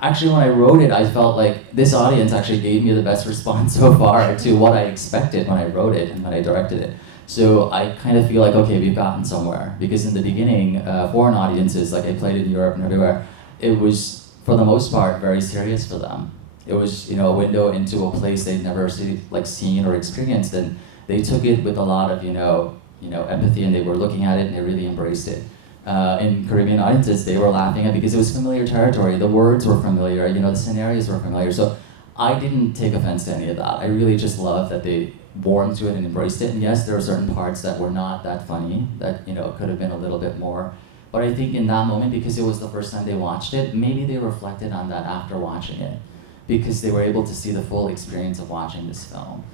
Actually, when I wrote it, I felt like this audience actually gave me the best response so far to what I expected when I wrote it and when I directed it. So I kind of feel like, okay, we've gotten somewhere. Because in the beginning, foreign audiences, like I played in Europe and everywhere, it was, for the most part, very serious for them. It was, a window into a place they'd never seen or experienced, and they took it with a lot of, empathy, and they were looking at it and they really embraced it. In Caribbean audiences, they were laughing at it because it was familiar territory. The words were familiar, the scenarios were familiar. So I didn't take offense to any of that. I really just loved that they warmed to it and embraced it. And yes, there are certain parts that were not that funny, that could have been a little bit more. But I think in that moment, because it was the first time they watched it, maybe they reflected on that after watching it. because they were able to see the full experience of watching this film.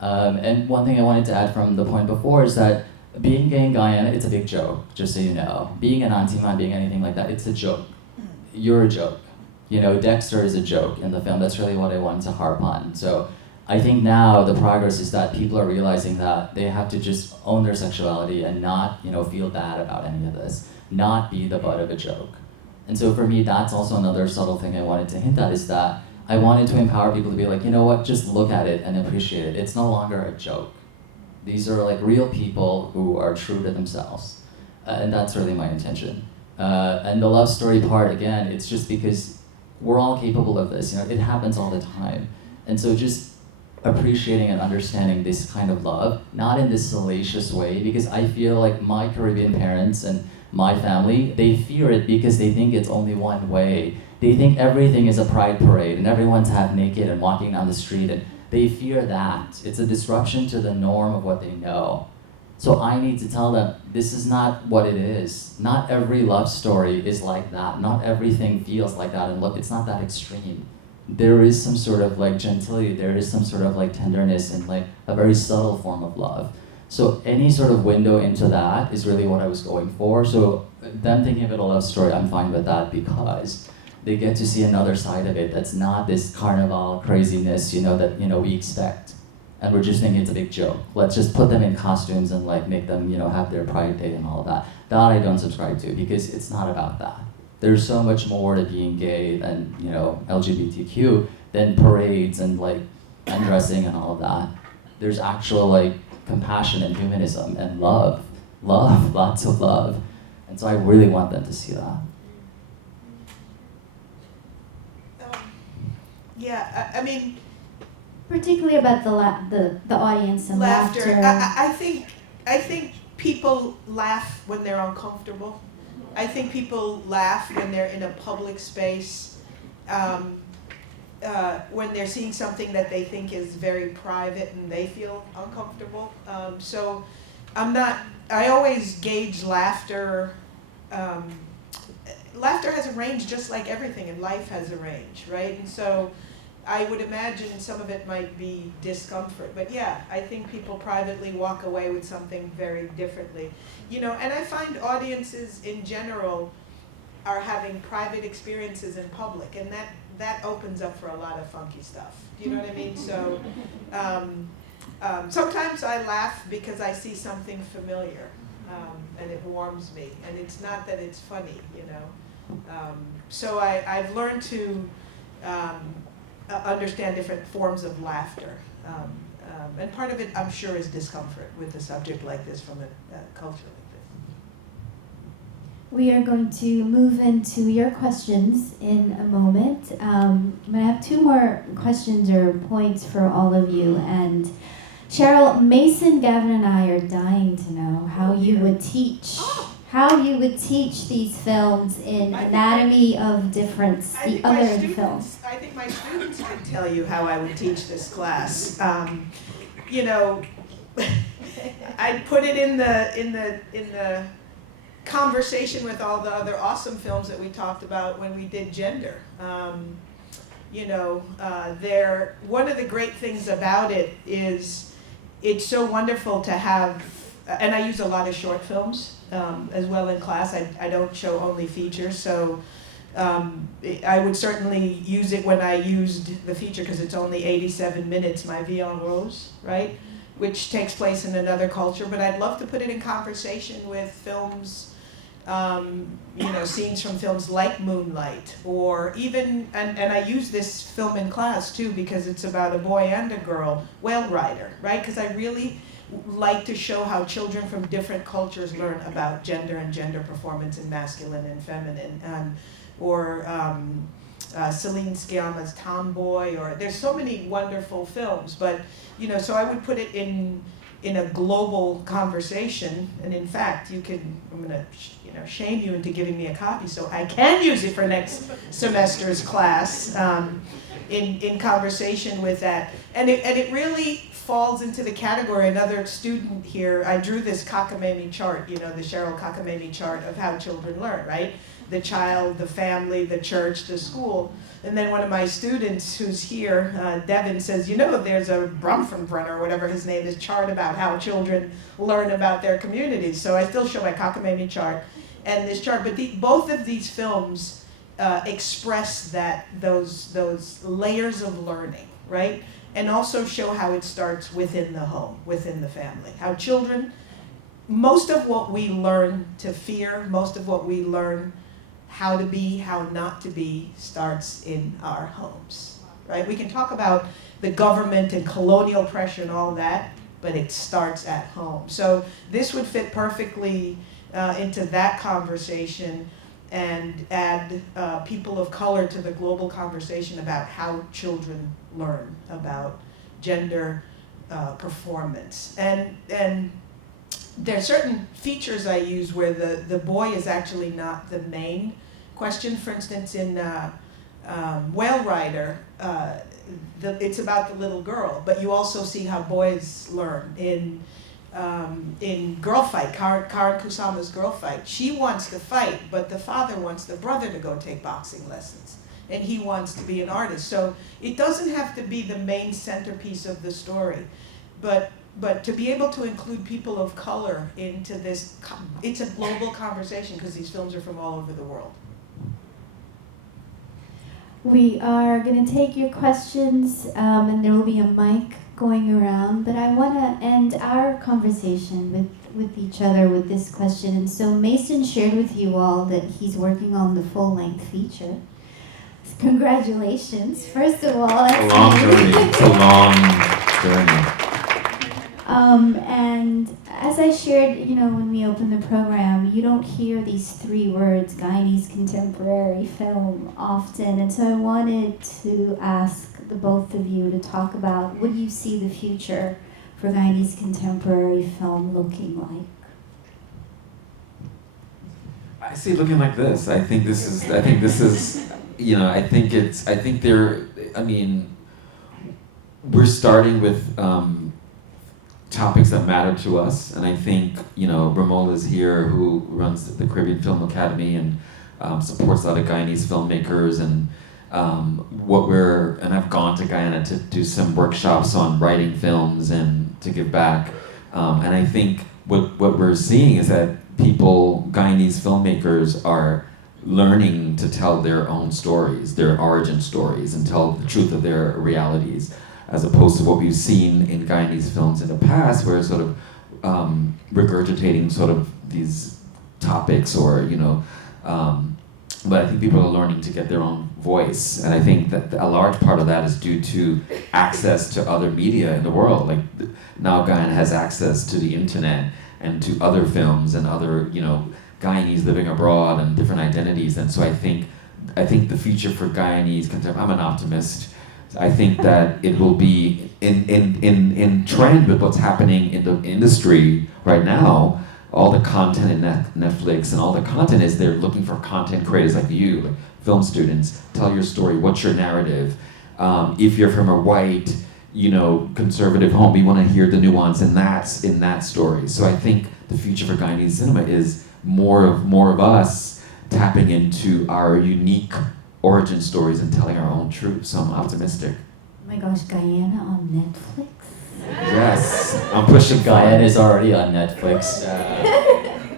And one thing I wanted to add from the point before is that being gay in Guyana, it's a big joke, just so you know. Being an Antiman, being anything like that, it's a joke. You're a joke. You know, Dexter is a joke in the film. That's really what I wanted to harp on. So I think now the progress is that people are realizing that they have to just own their sexuality and not, you know, feel bad about any of this, not be the butt of a joke. And so for me, that's also another subtle thing I wanted to hint at, is that I wanted to empower people to be like, you know what, just look at it and appreciate it. It's no longer a joke. These are like real people who are true to themselves. And that's really my intention. And the love story part, again, it's just because we're all capable of this. You know, it happens all the time. And so just appreciating and understanding this kind of love, not in this salacious way, because I feel like my Caribbean parents and my family, they fear it because they think it's only one way. They think everything is a pride parade and everyone's half naked and walking down the street, and they fear that. It's a disruption to the norm of what they know. So I need to tell them, this is not what it is. Not every love story is like that. Not everything feels like that. And look, it's not that extreme. There is some sort of like gentility, there is some sort of like tenderness and like a very subtle form of love. So any sort of window into that is really what I was going for. So them thinking of it a love story, I'm fine with that, because they get to see another side of it that's not this carnival craziness, you know, that, you know, we expect. And we're just thinking it's a big joke. Let's just put them in costumes and like make them, you know, have their Pride Day and all of that. That I don't subscribe to, because it's not about that. There's so much more to being gay than, you know, LGBTQ, than parades and like undressing and all of that. There's actual like compassion and humanism and love, lots of love. And so I really want them to see that. Yeah, I mean, Particularly about the audience and laughter. I think people laugh when they're uncomfortable. I think people laugh when they're in a public space, when they're seeing something that they think is very private and they feel uncomfortable. So I always gauge laughter. Laughter has a range, just like everything in life has a range, right? And so I would imagine some of it might be discomfort, but yeah, I think people privately walk away with something very differently. You know, and I find audiences in general are having private experiences in public, and that opens up for a lot of funky stuff. Do you know what I mean? So sometimes I laugh because I see something familiar, and it warms me, and it's not that it's funny, you know. So I've learned to understand different forms of laughter. And part of it, I'm sure, is discomfort with a subject like this from a culture like this. We are going to move into your questions in a moment. I'm going to have two more questions or points for all of you. And Cheryl, Mason, Gavin, and I are dying to know how you would teach. How you would teach these films in Anatomy of Difference, the other films. I think my students could tell you how I would teach this class. You know, I'd put it in the conversation with all the other awesome films that we talked about when we did gender. You know, one of the great things about it is it's so wonderful to have, and I use a lot of short films as well in class. I don't show only features, so I would certainly use it when I used the feature, because it's only 87 minutes, my Vie en Rose, right? Which takes place in another culture, but I'd love to put it in conversation with films, you know, scenes from films like Moonlight, or even, and I use this film in class too, because it's about a boy and a girl, Whale Rider, right? Because I really like to show how children from different cultures learn about gender and gender performance and masculine and feminine, or Celine Sciamma's Tomboy, or there's so many wonderful films, but you know, so I would put it in a global conversation, and in fact, I'm gonna shame you into giving me a copy so I can use it for next semester's class, in conversation with that, and it really falls into the category. Another student here, I drew this cockamamie chart, you know, the Cheryl cockamamie chart of how children learn, right? the child, the family, the church, the school. And then one of my students who's here, Devin, says, you know, there's a Brumfenbrunner, or whatever his name is, chart about how children learn about their communities. So I still show my cockamamie chart and this chart. But both of these films express those layers of learning, right? And also show how it starts within the home, within the family. How children, most of what we learn to fear, most of what we learn how to be, how not to be, starts in our homes, right? We can talk about the government and colonial pressure and all that, but it starts at home. So this would fit perfectly into that conversation and add people of color to the global conversation about how children learn about gender performance. And there are certain features I use where the boy is actually not the main question. For instance, in Whale Rider, it's about the little girl, but you also see how boys learn. In Girl Fight, Karen Kusama's Girl Fight, she wants to fight, but the father wants the brother to go take boxing lessons, and he wants to be an artist. So it doesn't have to be the main centerpiece of the story, but to be able to include people of color into this, it's a global conversation because these films are from all over the world. We are going to take your questions, and there will be a mic going around, but I want to end our conversation with each other with this question. And so Mason shared with you all that he's working on the full-length feature. Congratulations, first of all. A long journey. It's a long journey. And as I shared, when we opened the program, you don't hear these three words, Guyanese contemporary film, often. And so I wanted to ask the both of you to talk about what do you see the future for Guyanese contemporary film looking like? I see it looking like this. I think we're starting with topics that matter to us, and I think, Ramola is here, who runs the Caribbean Film Academy and supports a lot of Guyanese filmmakers, and I've gone to Guyana to do some workshops on writing films and to give back, and I think what we're seeing is that Guyanese filmmakers are learning to tell their own stories, their origin stories, and tell the truth of their realities, as opposed to what we've seen in Guyanese films in the past, where it's sort of regurgitating sort of these topics, or but I think people are learning to get their own voice, and I think that a large part of that is due to access to other media in the world. Like now, Guyana has access to the internet and to other films and other Guyanese living abroad and different identities, and so I think the future for Guyanese contemporary. I'm an optimist. I think that it will be in trend with what's happening in the industry right now. All the content in Netflix and all the content is they're looking for content creators like you, like film students. Tell your story. What's your narrative? If you're from a white, conservative home, we want to hear the nuance in that story. So I think the future for Guyanese cinema is more of us tapping into our unique origin stories and telling our own truth. So I'm optimistic. Oh my gosh, Guyana on Netflix? Yes, I'm pushing. Guyana is already on Netflix.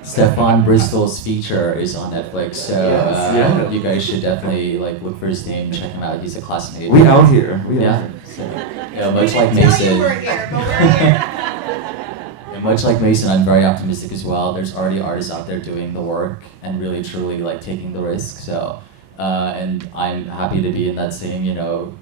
Stefan Bristol's feature is on Netflix, so you guys should definitely look for his name, check him out. He's a classmate. We out here. So, much like Mason. We're here, but we're here. And much like Mason, I'm very optimistic as well. There's already artists out there doing the work and really truly taking the risk. So. And I'm happy to be in that same,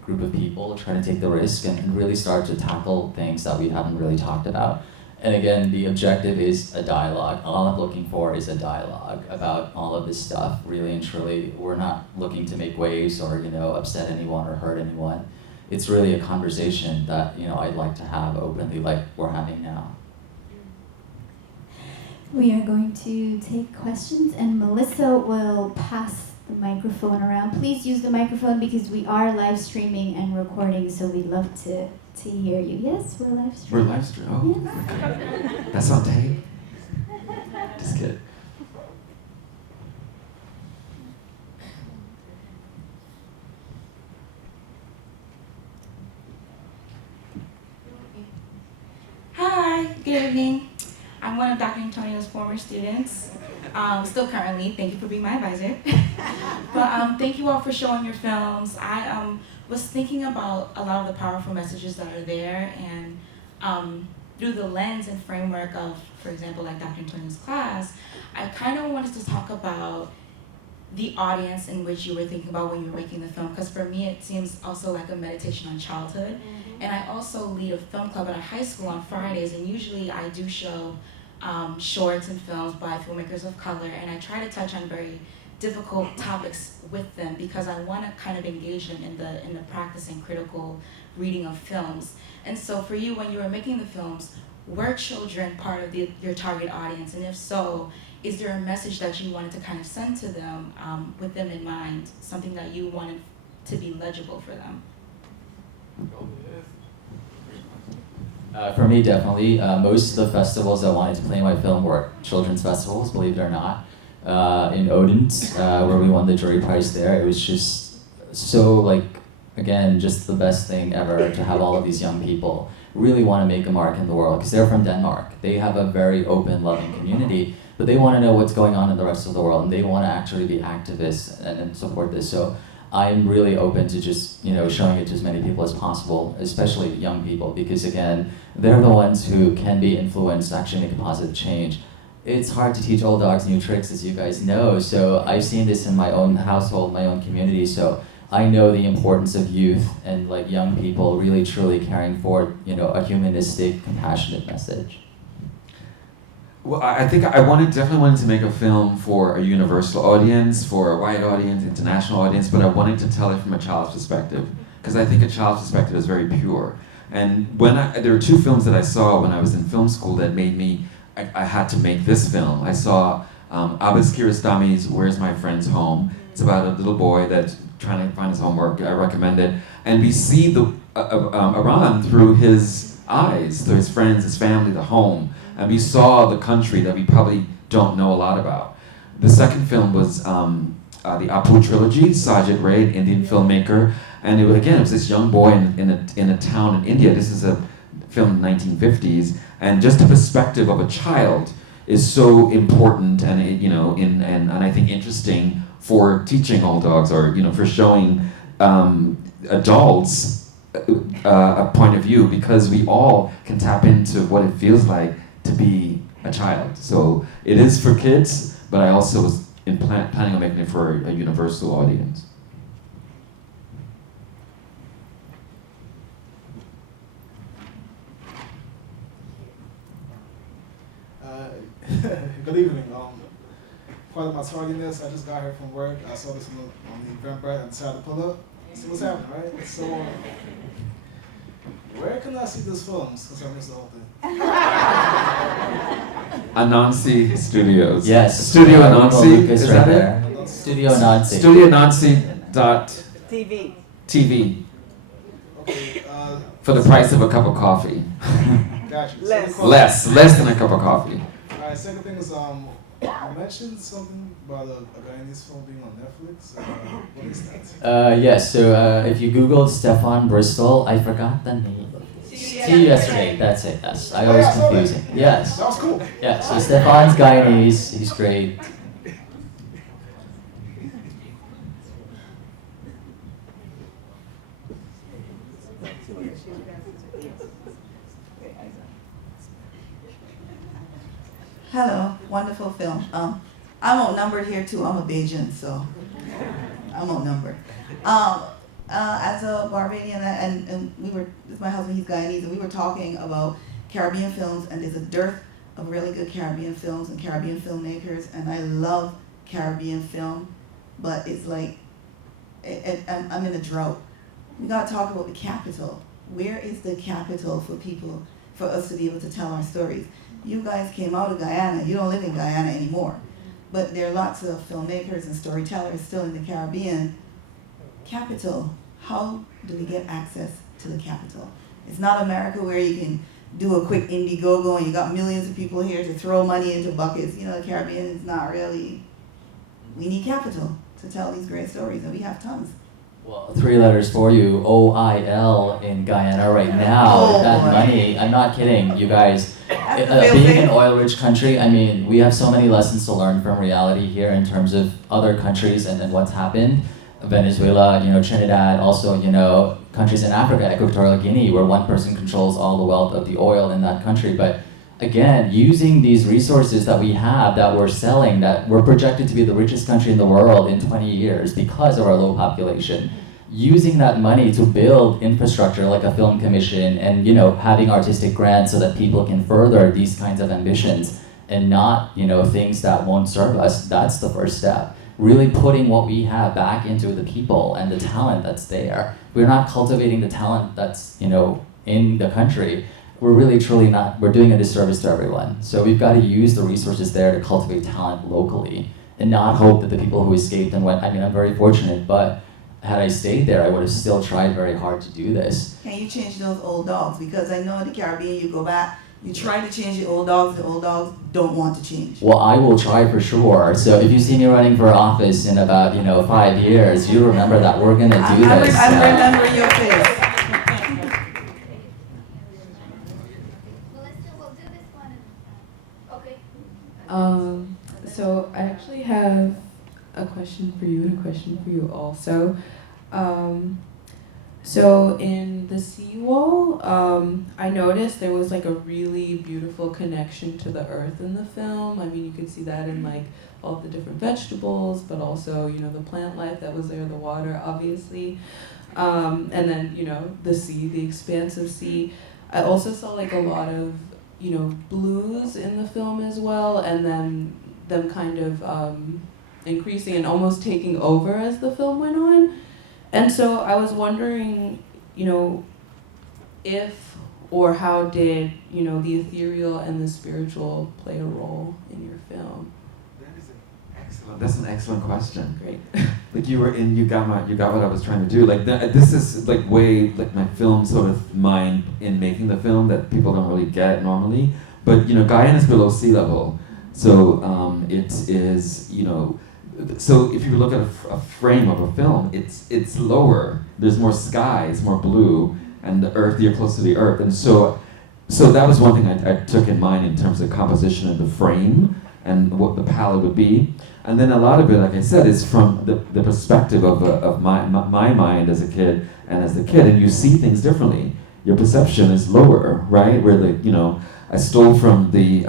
group of people trying to take the risk and really start to tackle things that we haven't really talked about. And again, the objective is a dialogue. All I'm looking for is a dialogue about all of this stuff, really and truly. We're not looking to make waves or, upset anyone or hurt anyone. It's really a conversation that, I'd like to have openly like we're having now. We are going to take questions, and Melissa will pass the microphone around. Please use the microphone because we are live streaming and recording, so we'd love to hear you. Yes, we're live streaming. We're live streaming. Oh, yes. That's on tape. Just kidding. Good evening. I'm one of Dr. Antonio's former students, still currently. Thank you for being my advisor. But thank you all for showing your films. I was thinking about a lot of the powerful messages that are there, and through the lens and framework of, for example, like Dr. Antonio's class, I kind of wanted to talk about the audience in which you were thinking about when you were making the film, because for me it seems also like a meditation on childhood. And I also lead a film club at a high school on Fridays, and usually I do show shorts and films by filmmakers of color, and I try to touch on very difficult topics with them because I want to kind of engage them in the practice and critical reading of films. And so for you, when you were making the films, were children part of your target audience? And if so, is there a message that you wanted to kind of send to them with them in mind, something that you wanted to be legible for them? For me, definitely. Most of the festivals I wanted to play my film were children's festivals, believe it or not. In Odense, where we won the jury prize there, it was just so, like, again, just the best thing ever to have all of these young people really want to make a mark in the world, because they're from Denmark. They have a very open, loving community, but they want to know what's going on in the rest of the world, and they want to actually be activists and support this. So I'm really open to just, showing it to as many people as possible, especially young people, because again, they're the ones who can be influenced to actually make a positive change. It's hard to teach old dogs new tricks, as you guys know, so I've seen this in my own household, my own community, so I know the importance of youth and like young people really truly carrying forward, a humanistic, compassionate message. Well, I think I definitely wanted to make a film for a universal audience, for a white audience, international audience, but I wanted to tell it from a child's perspective, because I think a child's perspective is very pure. And there were two films that I saw when I was in film school that made me, I had to make this film. I saw Abbas Kiarostami's Where's My Friend's Home. It's about a little boy that's trying to find his homework. I recommend it. And we see Iran through his eyes, through his friends, his family, the home. And we saw the country that we probably don't know a lot about. The second film was the Apu trilogy, Sajid Ray, an Indian filmmaker. And it was this young boy in a town in India. This is a film in the 1950s. And just the perspective of a child is so important and and I think interesting for teaching old dogs, or for showing adults a point of view, because we all can tap into what it feels like to be a child. So it is for kids, but I also was planning on making it for a universal audience. Good evening. Part of my tardiness, I just got here from work. I saw this on the Eventbrite and decided to pull up. See what's happening, right? So, where can I see these films? Because I missed the whole thing. Anansi Studios. Yes. Studio Anansi. Is that there? it? Studio Anansi. StudioAnansi.tv. TV. Okay. For the price of a cup of coffee. Gotcha. Less than a cup of coffee. Alright, second thing is, you mentioned something about a Guyanese film being on Netflix. What is that? Yes, so if you Google Stefan Bristol, I forgot the name. See you yesterday, that's it, yes. I always confuse him. Yes. That was cool. Yeah, so Stefan's Guyanese, he's great. Hello, wonderful film. I'm outnumbered here too. I'm a Bajan, so I'm outnumbered. As a Barbadian, and my husband, he's Guyanese, and we were talking about Caribbean films, and there's a dearth of really good Caribbean films and Caribbean filmmakers, and I love Caribbean film, but it's like, I'm in a drought. We gotta talk about the capital. Where is the capital for us to be able to tell our stories? You guys came out of Guyana. You don't live in Guyana anymore. But there are lots of filmmakers and storytellers still in the Caribbean. Capital. How do we get access to the capital? It's not America where you can do a quick Indiegogo and you got millions of people here to throw money into buckets. The Caribbean is not really. We need capital to tell these great stories, and we have tons. Well, 3 letters for you, OIL in Guyana right now. Oh, That boy. money, I'm not kidding, you guys. That's the real Being thing. an oil-rich country, I mean, we have so many lessons to learn from reality here in terms of other countries and what's happened. Venezuela, Trinidad, also, countries in Africa, Equatorial Guinea, where one person controls all the wealth of the oil in that country. But again, using these resources that we have, that we're selling, that we're projected to be the richest country in the world in 20 years because of our low population, using that money to build infrastructure like a film commission and having artistic grants so that people can further these kinds of ambitions and not things that won't serve us, that's the first step. Really putting what we have back into the people and the talent that's there. We're not cultivating the talent that's in the country. We're really truly not, we're doing a disservice to everyone. So we've got to use the resources there to cultivate talent locally and not hope that the people who escaped and went, I'm very fortunate, but had I stayed there, I would have still tried very hard to do this. Can you change those old dogs? Because I know in the Caribbean you go back, you try to change the old dogs don't want to change. Well, I will try for sure. So if you see me running for office in about 5 years, you remember that we're gonna do this. I remember your face. We'll do this one. Okay. So I actually have a question for you and a question for you also. So in the seawall, I noticed there was like a really beautiful connection to the earth in the film. I mean, you could see that in like all the different vegetables, but also, the plant life that was there, the water, obviously. And then, the sea, the expansive sea. I also saw like a lot of, blues in the film as well, and then them kind of increasing and almost taking over as the film went on. And so I was wondering, if or how did, the ethereal and the spiritual play a role in your film? That's an excellent question. Great. Like you got what I was trying to do. Like this is like way like my film sort of mind in making the film that people don't really get normally. But Guyana is below sea level, so it is So if you look at a frame of a film, it's lower. There's more sky, it's more blue, and the earth, you're close to the earth. And so that was one thing I took in mind in terms of composition of the frame and what the palette would be. And then a lot of it, like I said, is from the perspective of my mind as a kid and as the kid, and you see things differently. Your perception is lower, right? Where I stole from the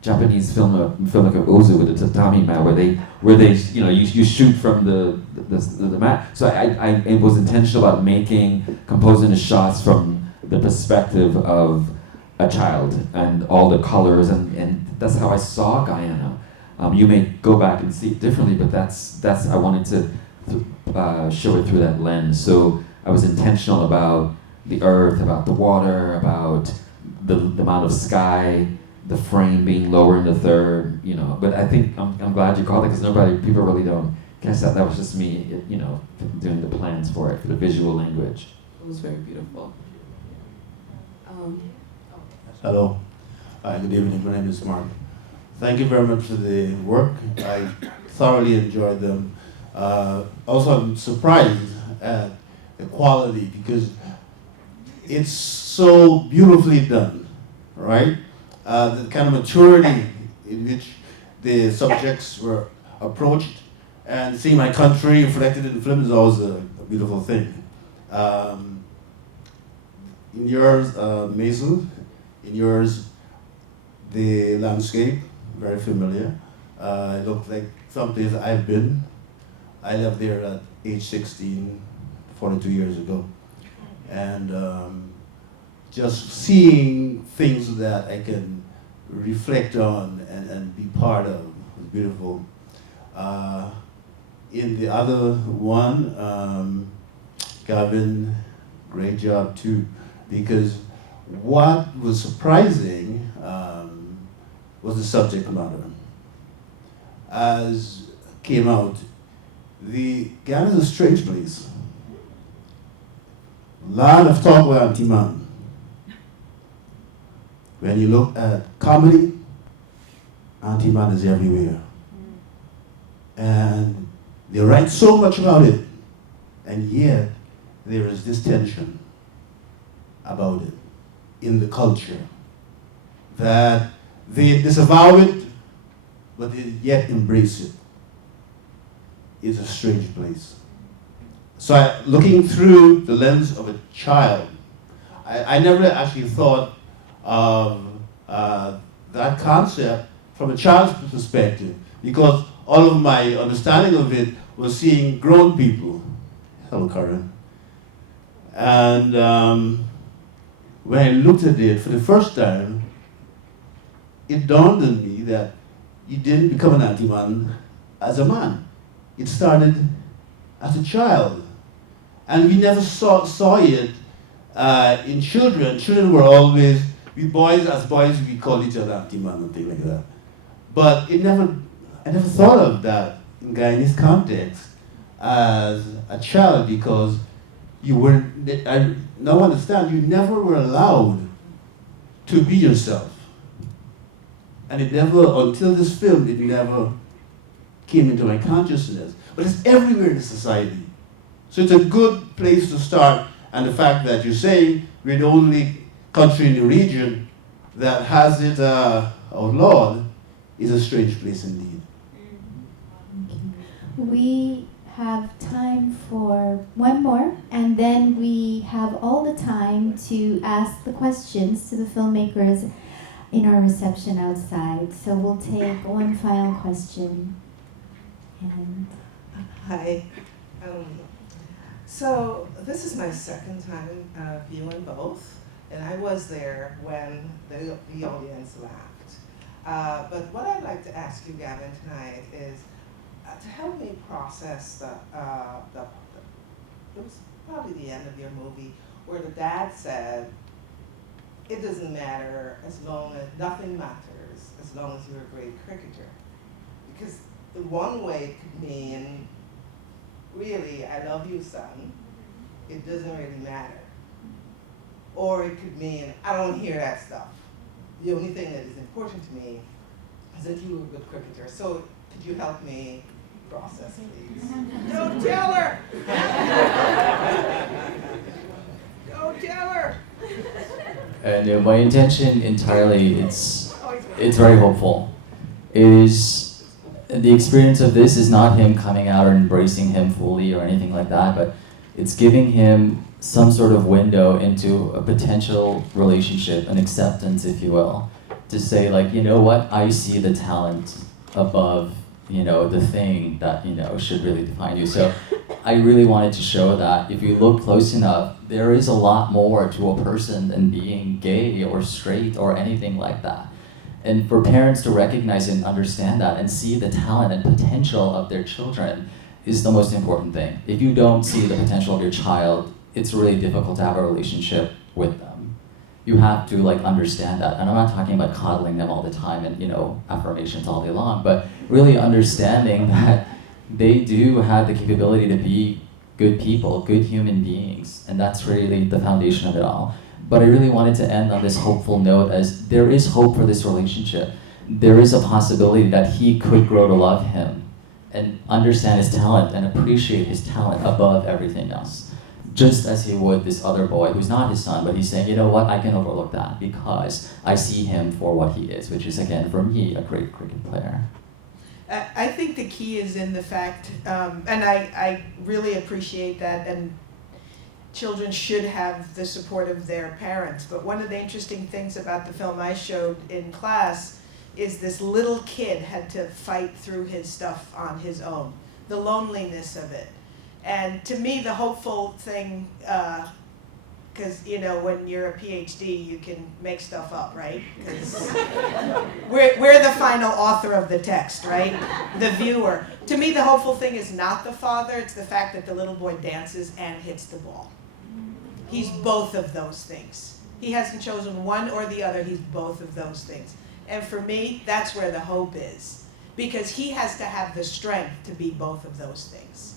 Japanese filmmaker Ozu with the tatami mat, where they you shoot from the mat. So I was intentional about composing the shots from the perspective of a child and all the colors, and that's how I saw Guyana. You may go back and see it differently, but that's I wanted to show it through that lens. So I was intentional about the earth, about the water, about the amount of sky, the frame being lower in the third, But I think I'm glad you called it because people really don't catch that. That was just me, doing the plans for it, for the visual language. It was very beautiful. Hello. Hi, good evening. My name is Mark. Thank you very much for the work. I thoroughly enjoyed them. Also, I'm surprised at the quality because it's so beautifully done, right? The kind of maturity in which the subjects were approached and seeing my country reflected in the film is always a beautiful thing. In yours, Mason, in yours, the landscape, very familiar. It looked like some place I've been. I left there at age 16, 42 years ago. And just seeing things that I can reflect on and be part of was beautiful. In the other one, Gavin, great job too, because what was surprising was the subject matter. As came out, Guyana is a strange place. Lot of talk about anti-man. When you look at comedy, anti-man is everywhere. And They write so much about it, and yet there is this tension about it in the culture that they disavow it, but they yet embrace it. It's a strange place. So looking through the lens of a child, I never actually thought of that concept from a child's perspective, because all of my understanding of it was seeing grown people. Hello, Karen. And when I looked at it for the first time, it dawned on me that you didn't become an anti-man as a man. It started as a child. And we never saw it in children. Children were always, as boys, we call each other anti-man and things like that. But I never thought of that in Guyanese context as a child, because you weren't, I now understand, you never were allowed to be yourself. And it never, until this film, it never came into my consciousness. But it's everywhere in the society. So it's a good place to start. And the fact that you're saying we're the only country in the region that has it outlawed is a strange place indeed. We have time for one more, and then we have all the time to ask the questions to the filmmakers in our reception outside. So we'll take one final question. And hi. So this is my second time viewing both, and I was there when the audience laughed. But what I'd like to ask you, Gavin, tonight is to help me process it was probably the end of your movie, where the dad said, it doesn't matter as long as, nothing matters as long as you're a great cricketer. Because the one way it could mean, really, I love you, son, it doesn't really matter. Or it could mean, I don't hear that stuff. The only thing that is important to me is that you were a good cricketer. So could you help me process, please? Don't tell her! Don't tell her! And my intention entirely, it's very hopeful. Is the experience of this is not him coming out or embracing him fully or anything like that, but it's giving him some sort of window into a potential relationship, an acceptance, if you will, to say, like, you know what, I see the talent above, you know, the thing that, you know, should really define you. So I really wanted to show that if you look close enough, there is a lot more to a person than being gay or straight or anything like that. And for parents to recognize and understand that and see the talent and potential of their children is the most important thing. If you don't see the potential of your child, it's really difficult to have a relationship with them. You have to, like, understand that. And I'm not talking about coddling them all the time and, you know, affirmations all day long, but really understanding that they do have the capability to be good people, good human beings, and that's really the foundation of it all. But I really wanted to end on this hopeful note, as there is hope for this relationship. There is a possibility that he could grow to love him and understand his talent and appreciate his talent above everything else. Just as he would this other boy who's not his son, but he's saying, you know what, I can overlook that because I see him for what he is, which is, again, for me, a great cricket player. I think the key is in the fact, and I really appreciate that, and children should have the support of their parents. But one of the interesting things about the film I showed in class is this little kid had to fight through his stuff on his own, the loneliness of it. And to me, the hopeful thing, because, you know, when you're a PhD, you can make stuff up, right? Because we're the final author of the text, right? The viewer. To me, the hopeful thing is not the father, it's the fact that the little boy dances and hits the ball. He's both of those things. He hasn't chosen one or the other, he's both of those things. And for me, that's where the hope is. Because he has to have the strength to be both of those things.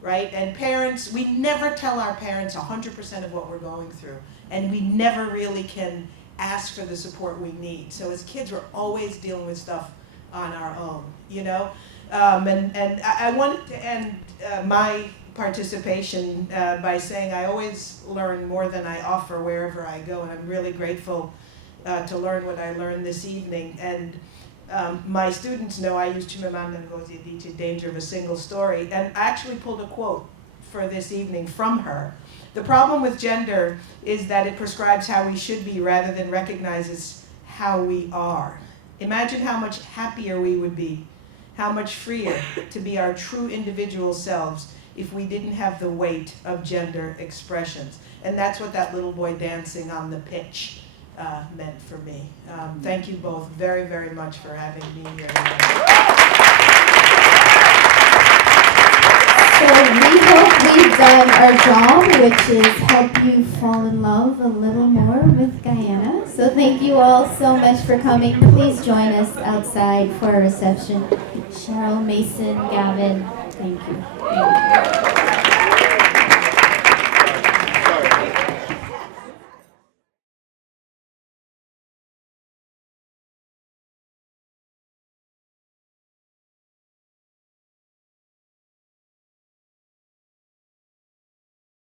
Right? And parents, we never tell our parents 100% of what we're going through. And we never really can ask for the support we need. So as kids, we're always dealing with stuff on our own, you know? And I wanted to end my participation by saying I always learn more than I offer wherever I go, and I'm really grateful to learn what I learned this evening. And my students know I use Chimamanda Ngozi Adichie's Danger of a Single Story, and I actually pulled a quote for this evening from her. The problem with gender is that it prescribes how we should be rather than recognizes how we are. Imagine how much happier we would be, how much freer to be our true individual selves if we didn't have the weight of gender expressions. And that's what that little boy dancing on the pitch meant for me. Thank you both very, very much for having me here tonight. So we hope we've done our job, which is help you fall in love a little more with Guyana. So thank you all so much for coming. Please join us outside for a reception. Cheryl, Mason, Gavin, thank you.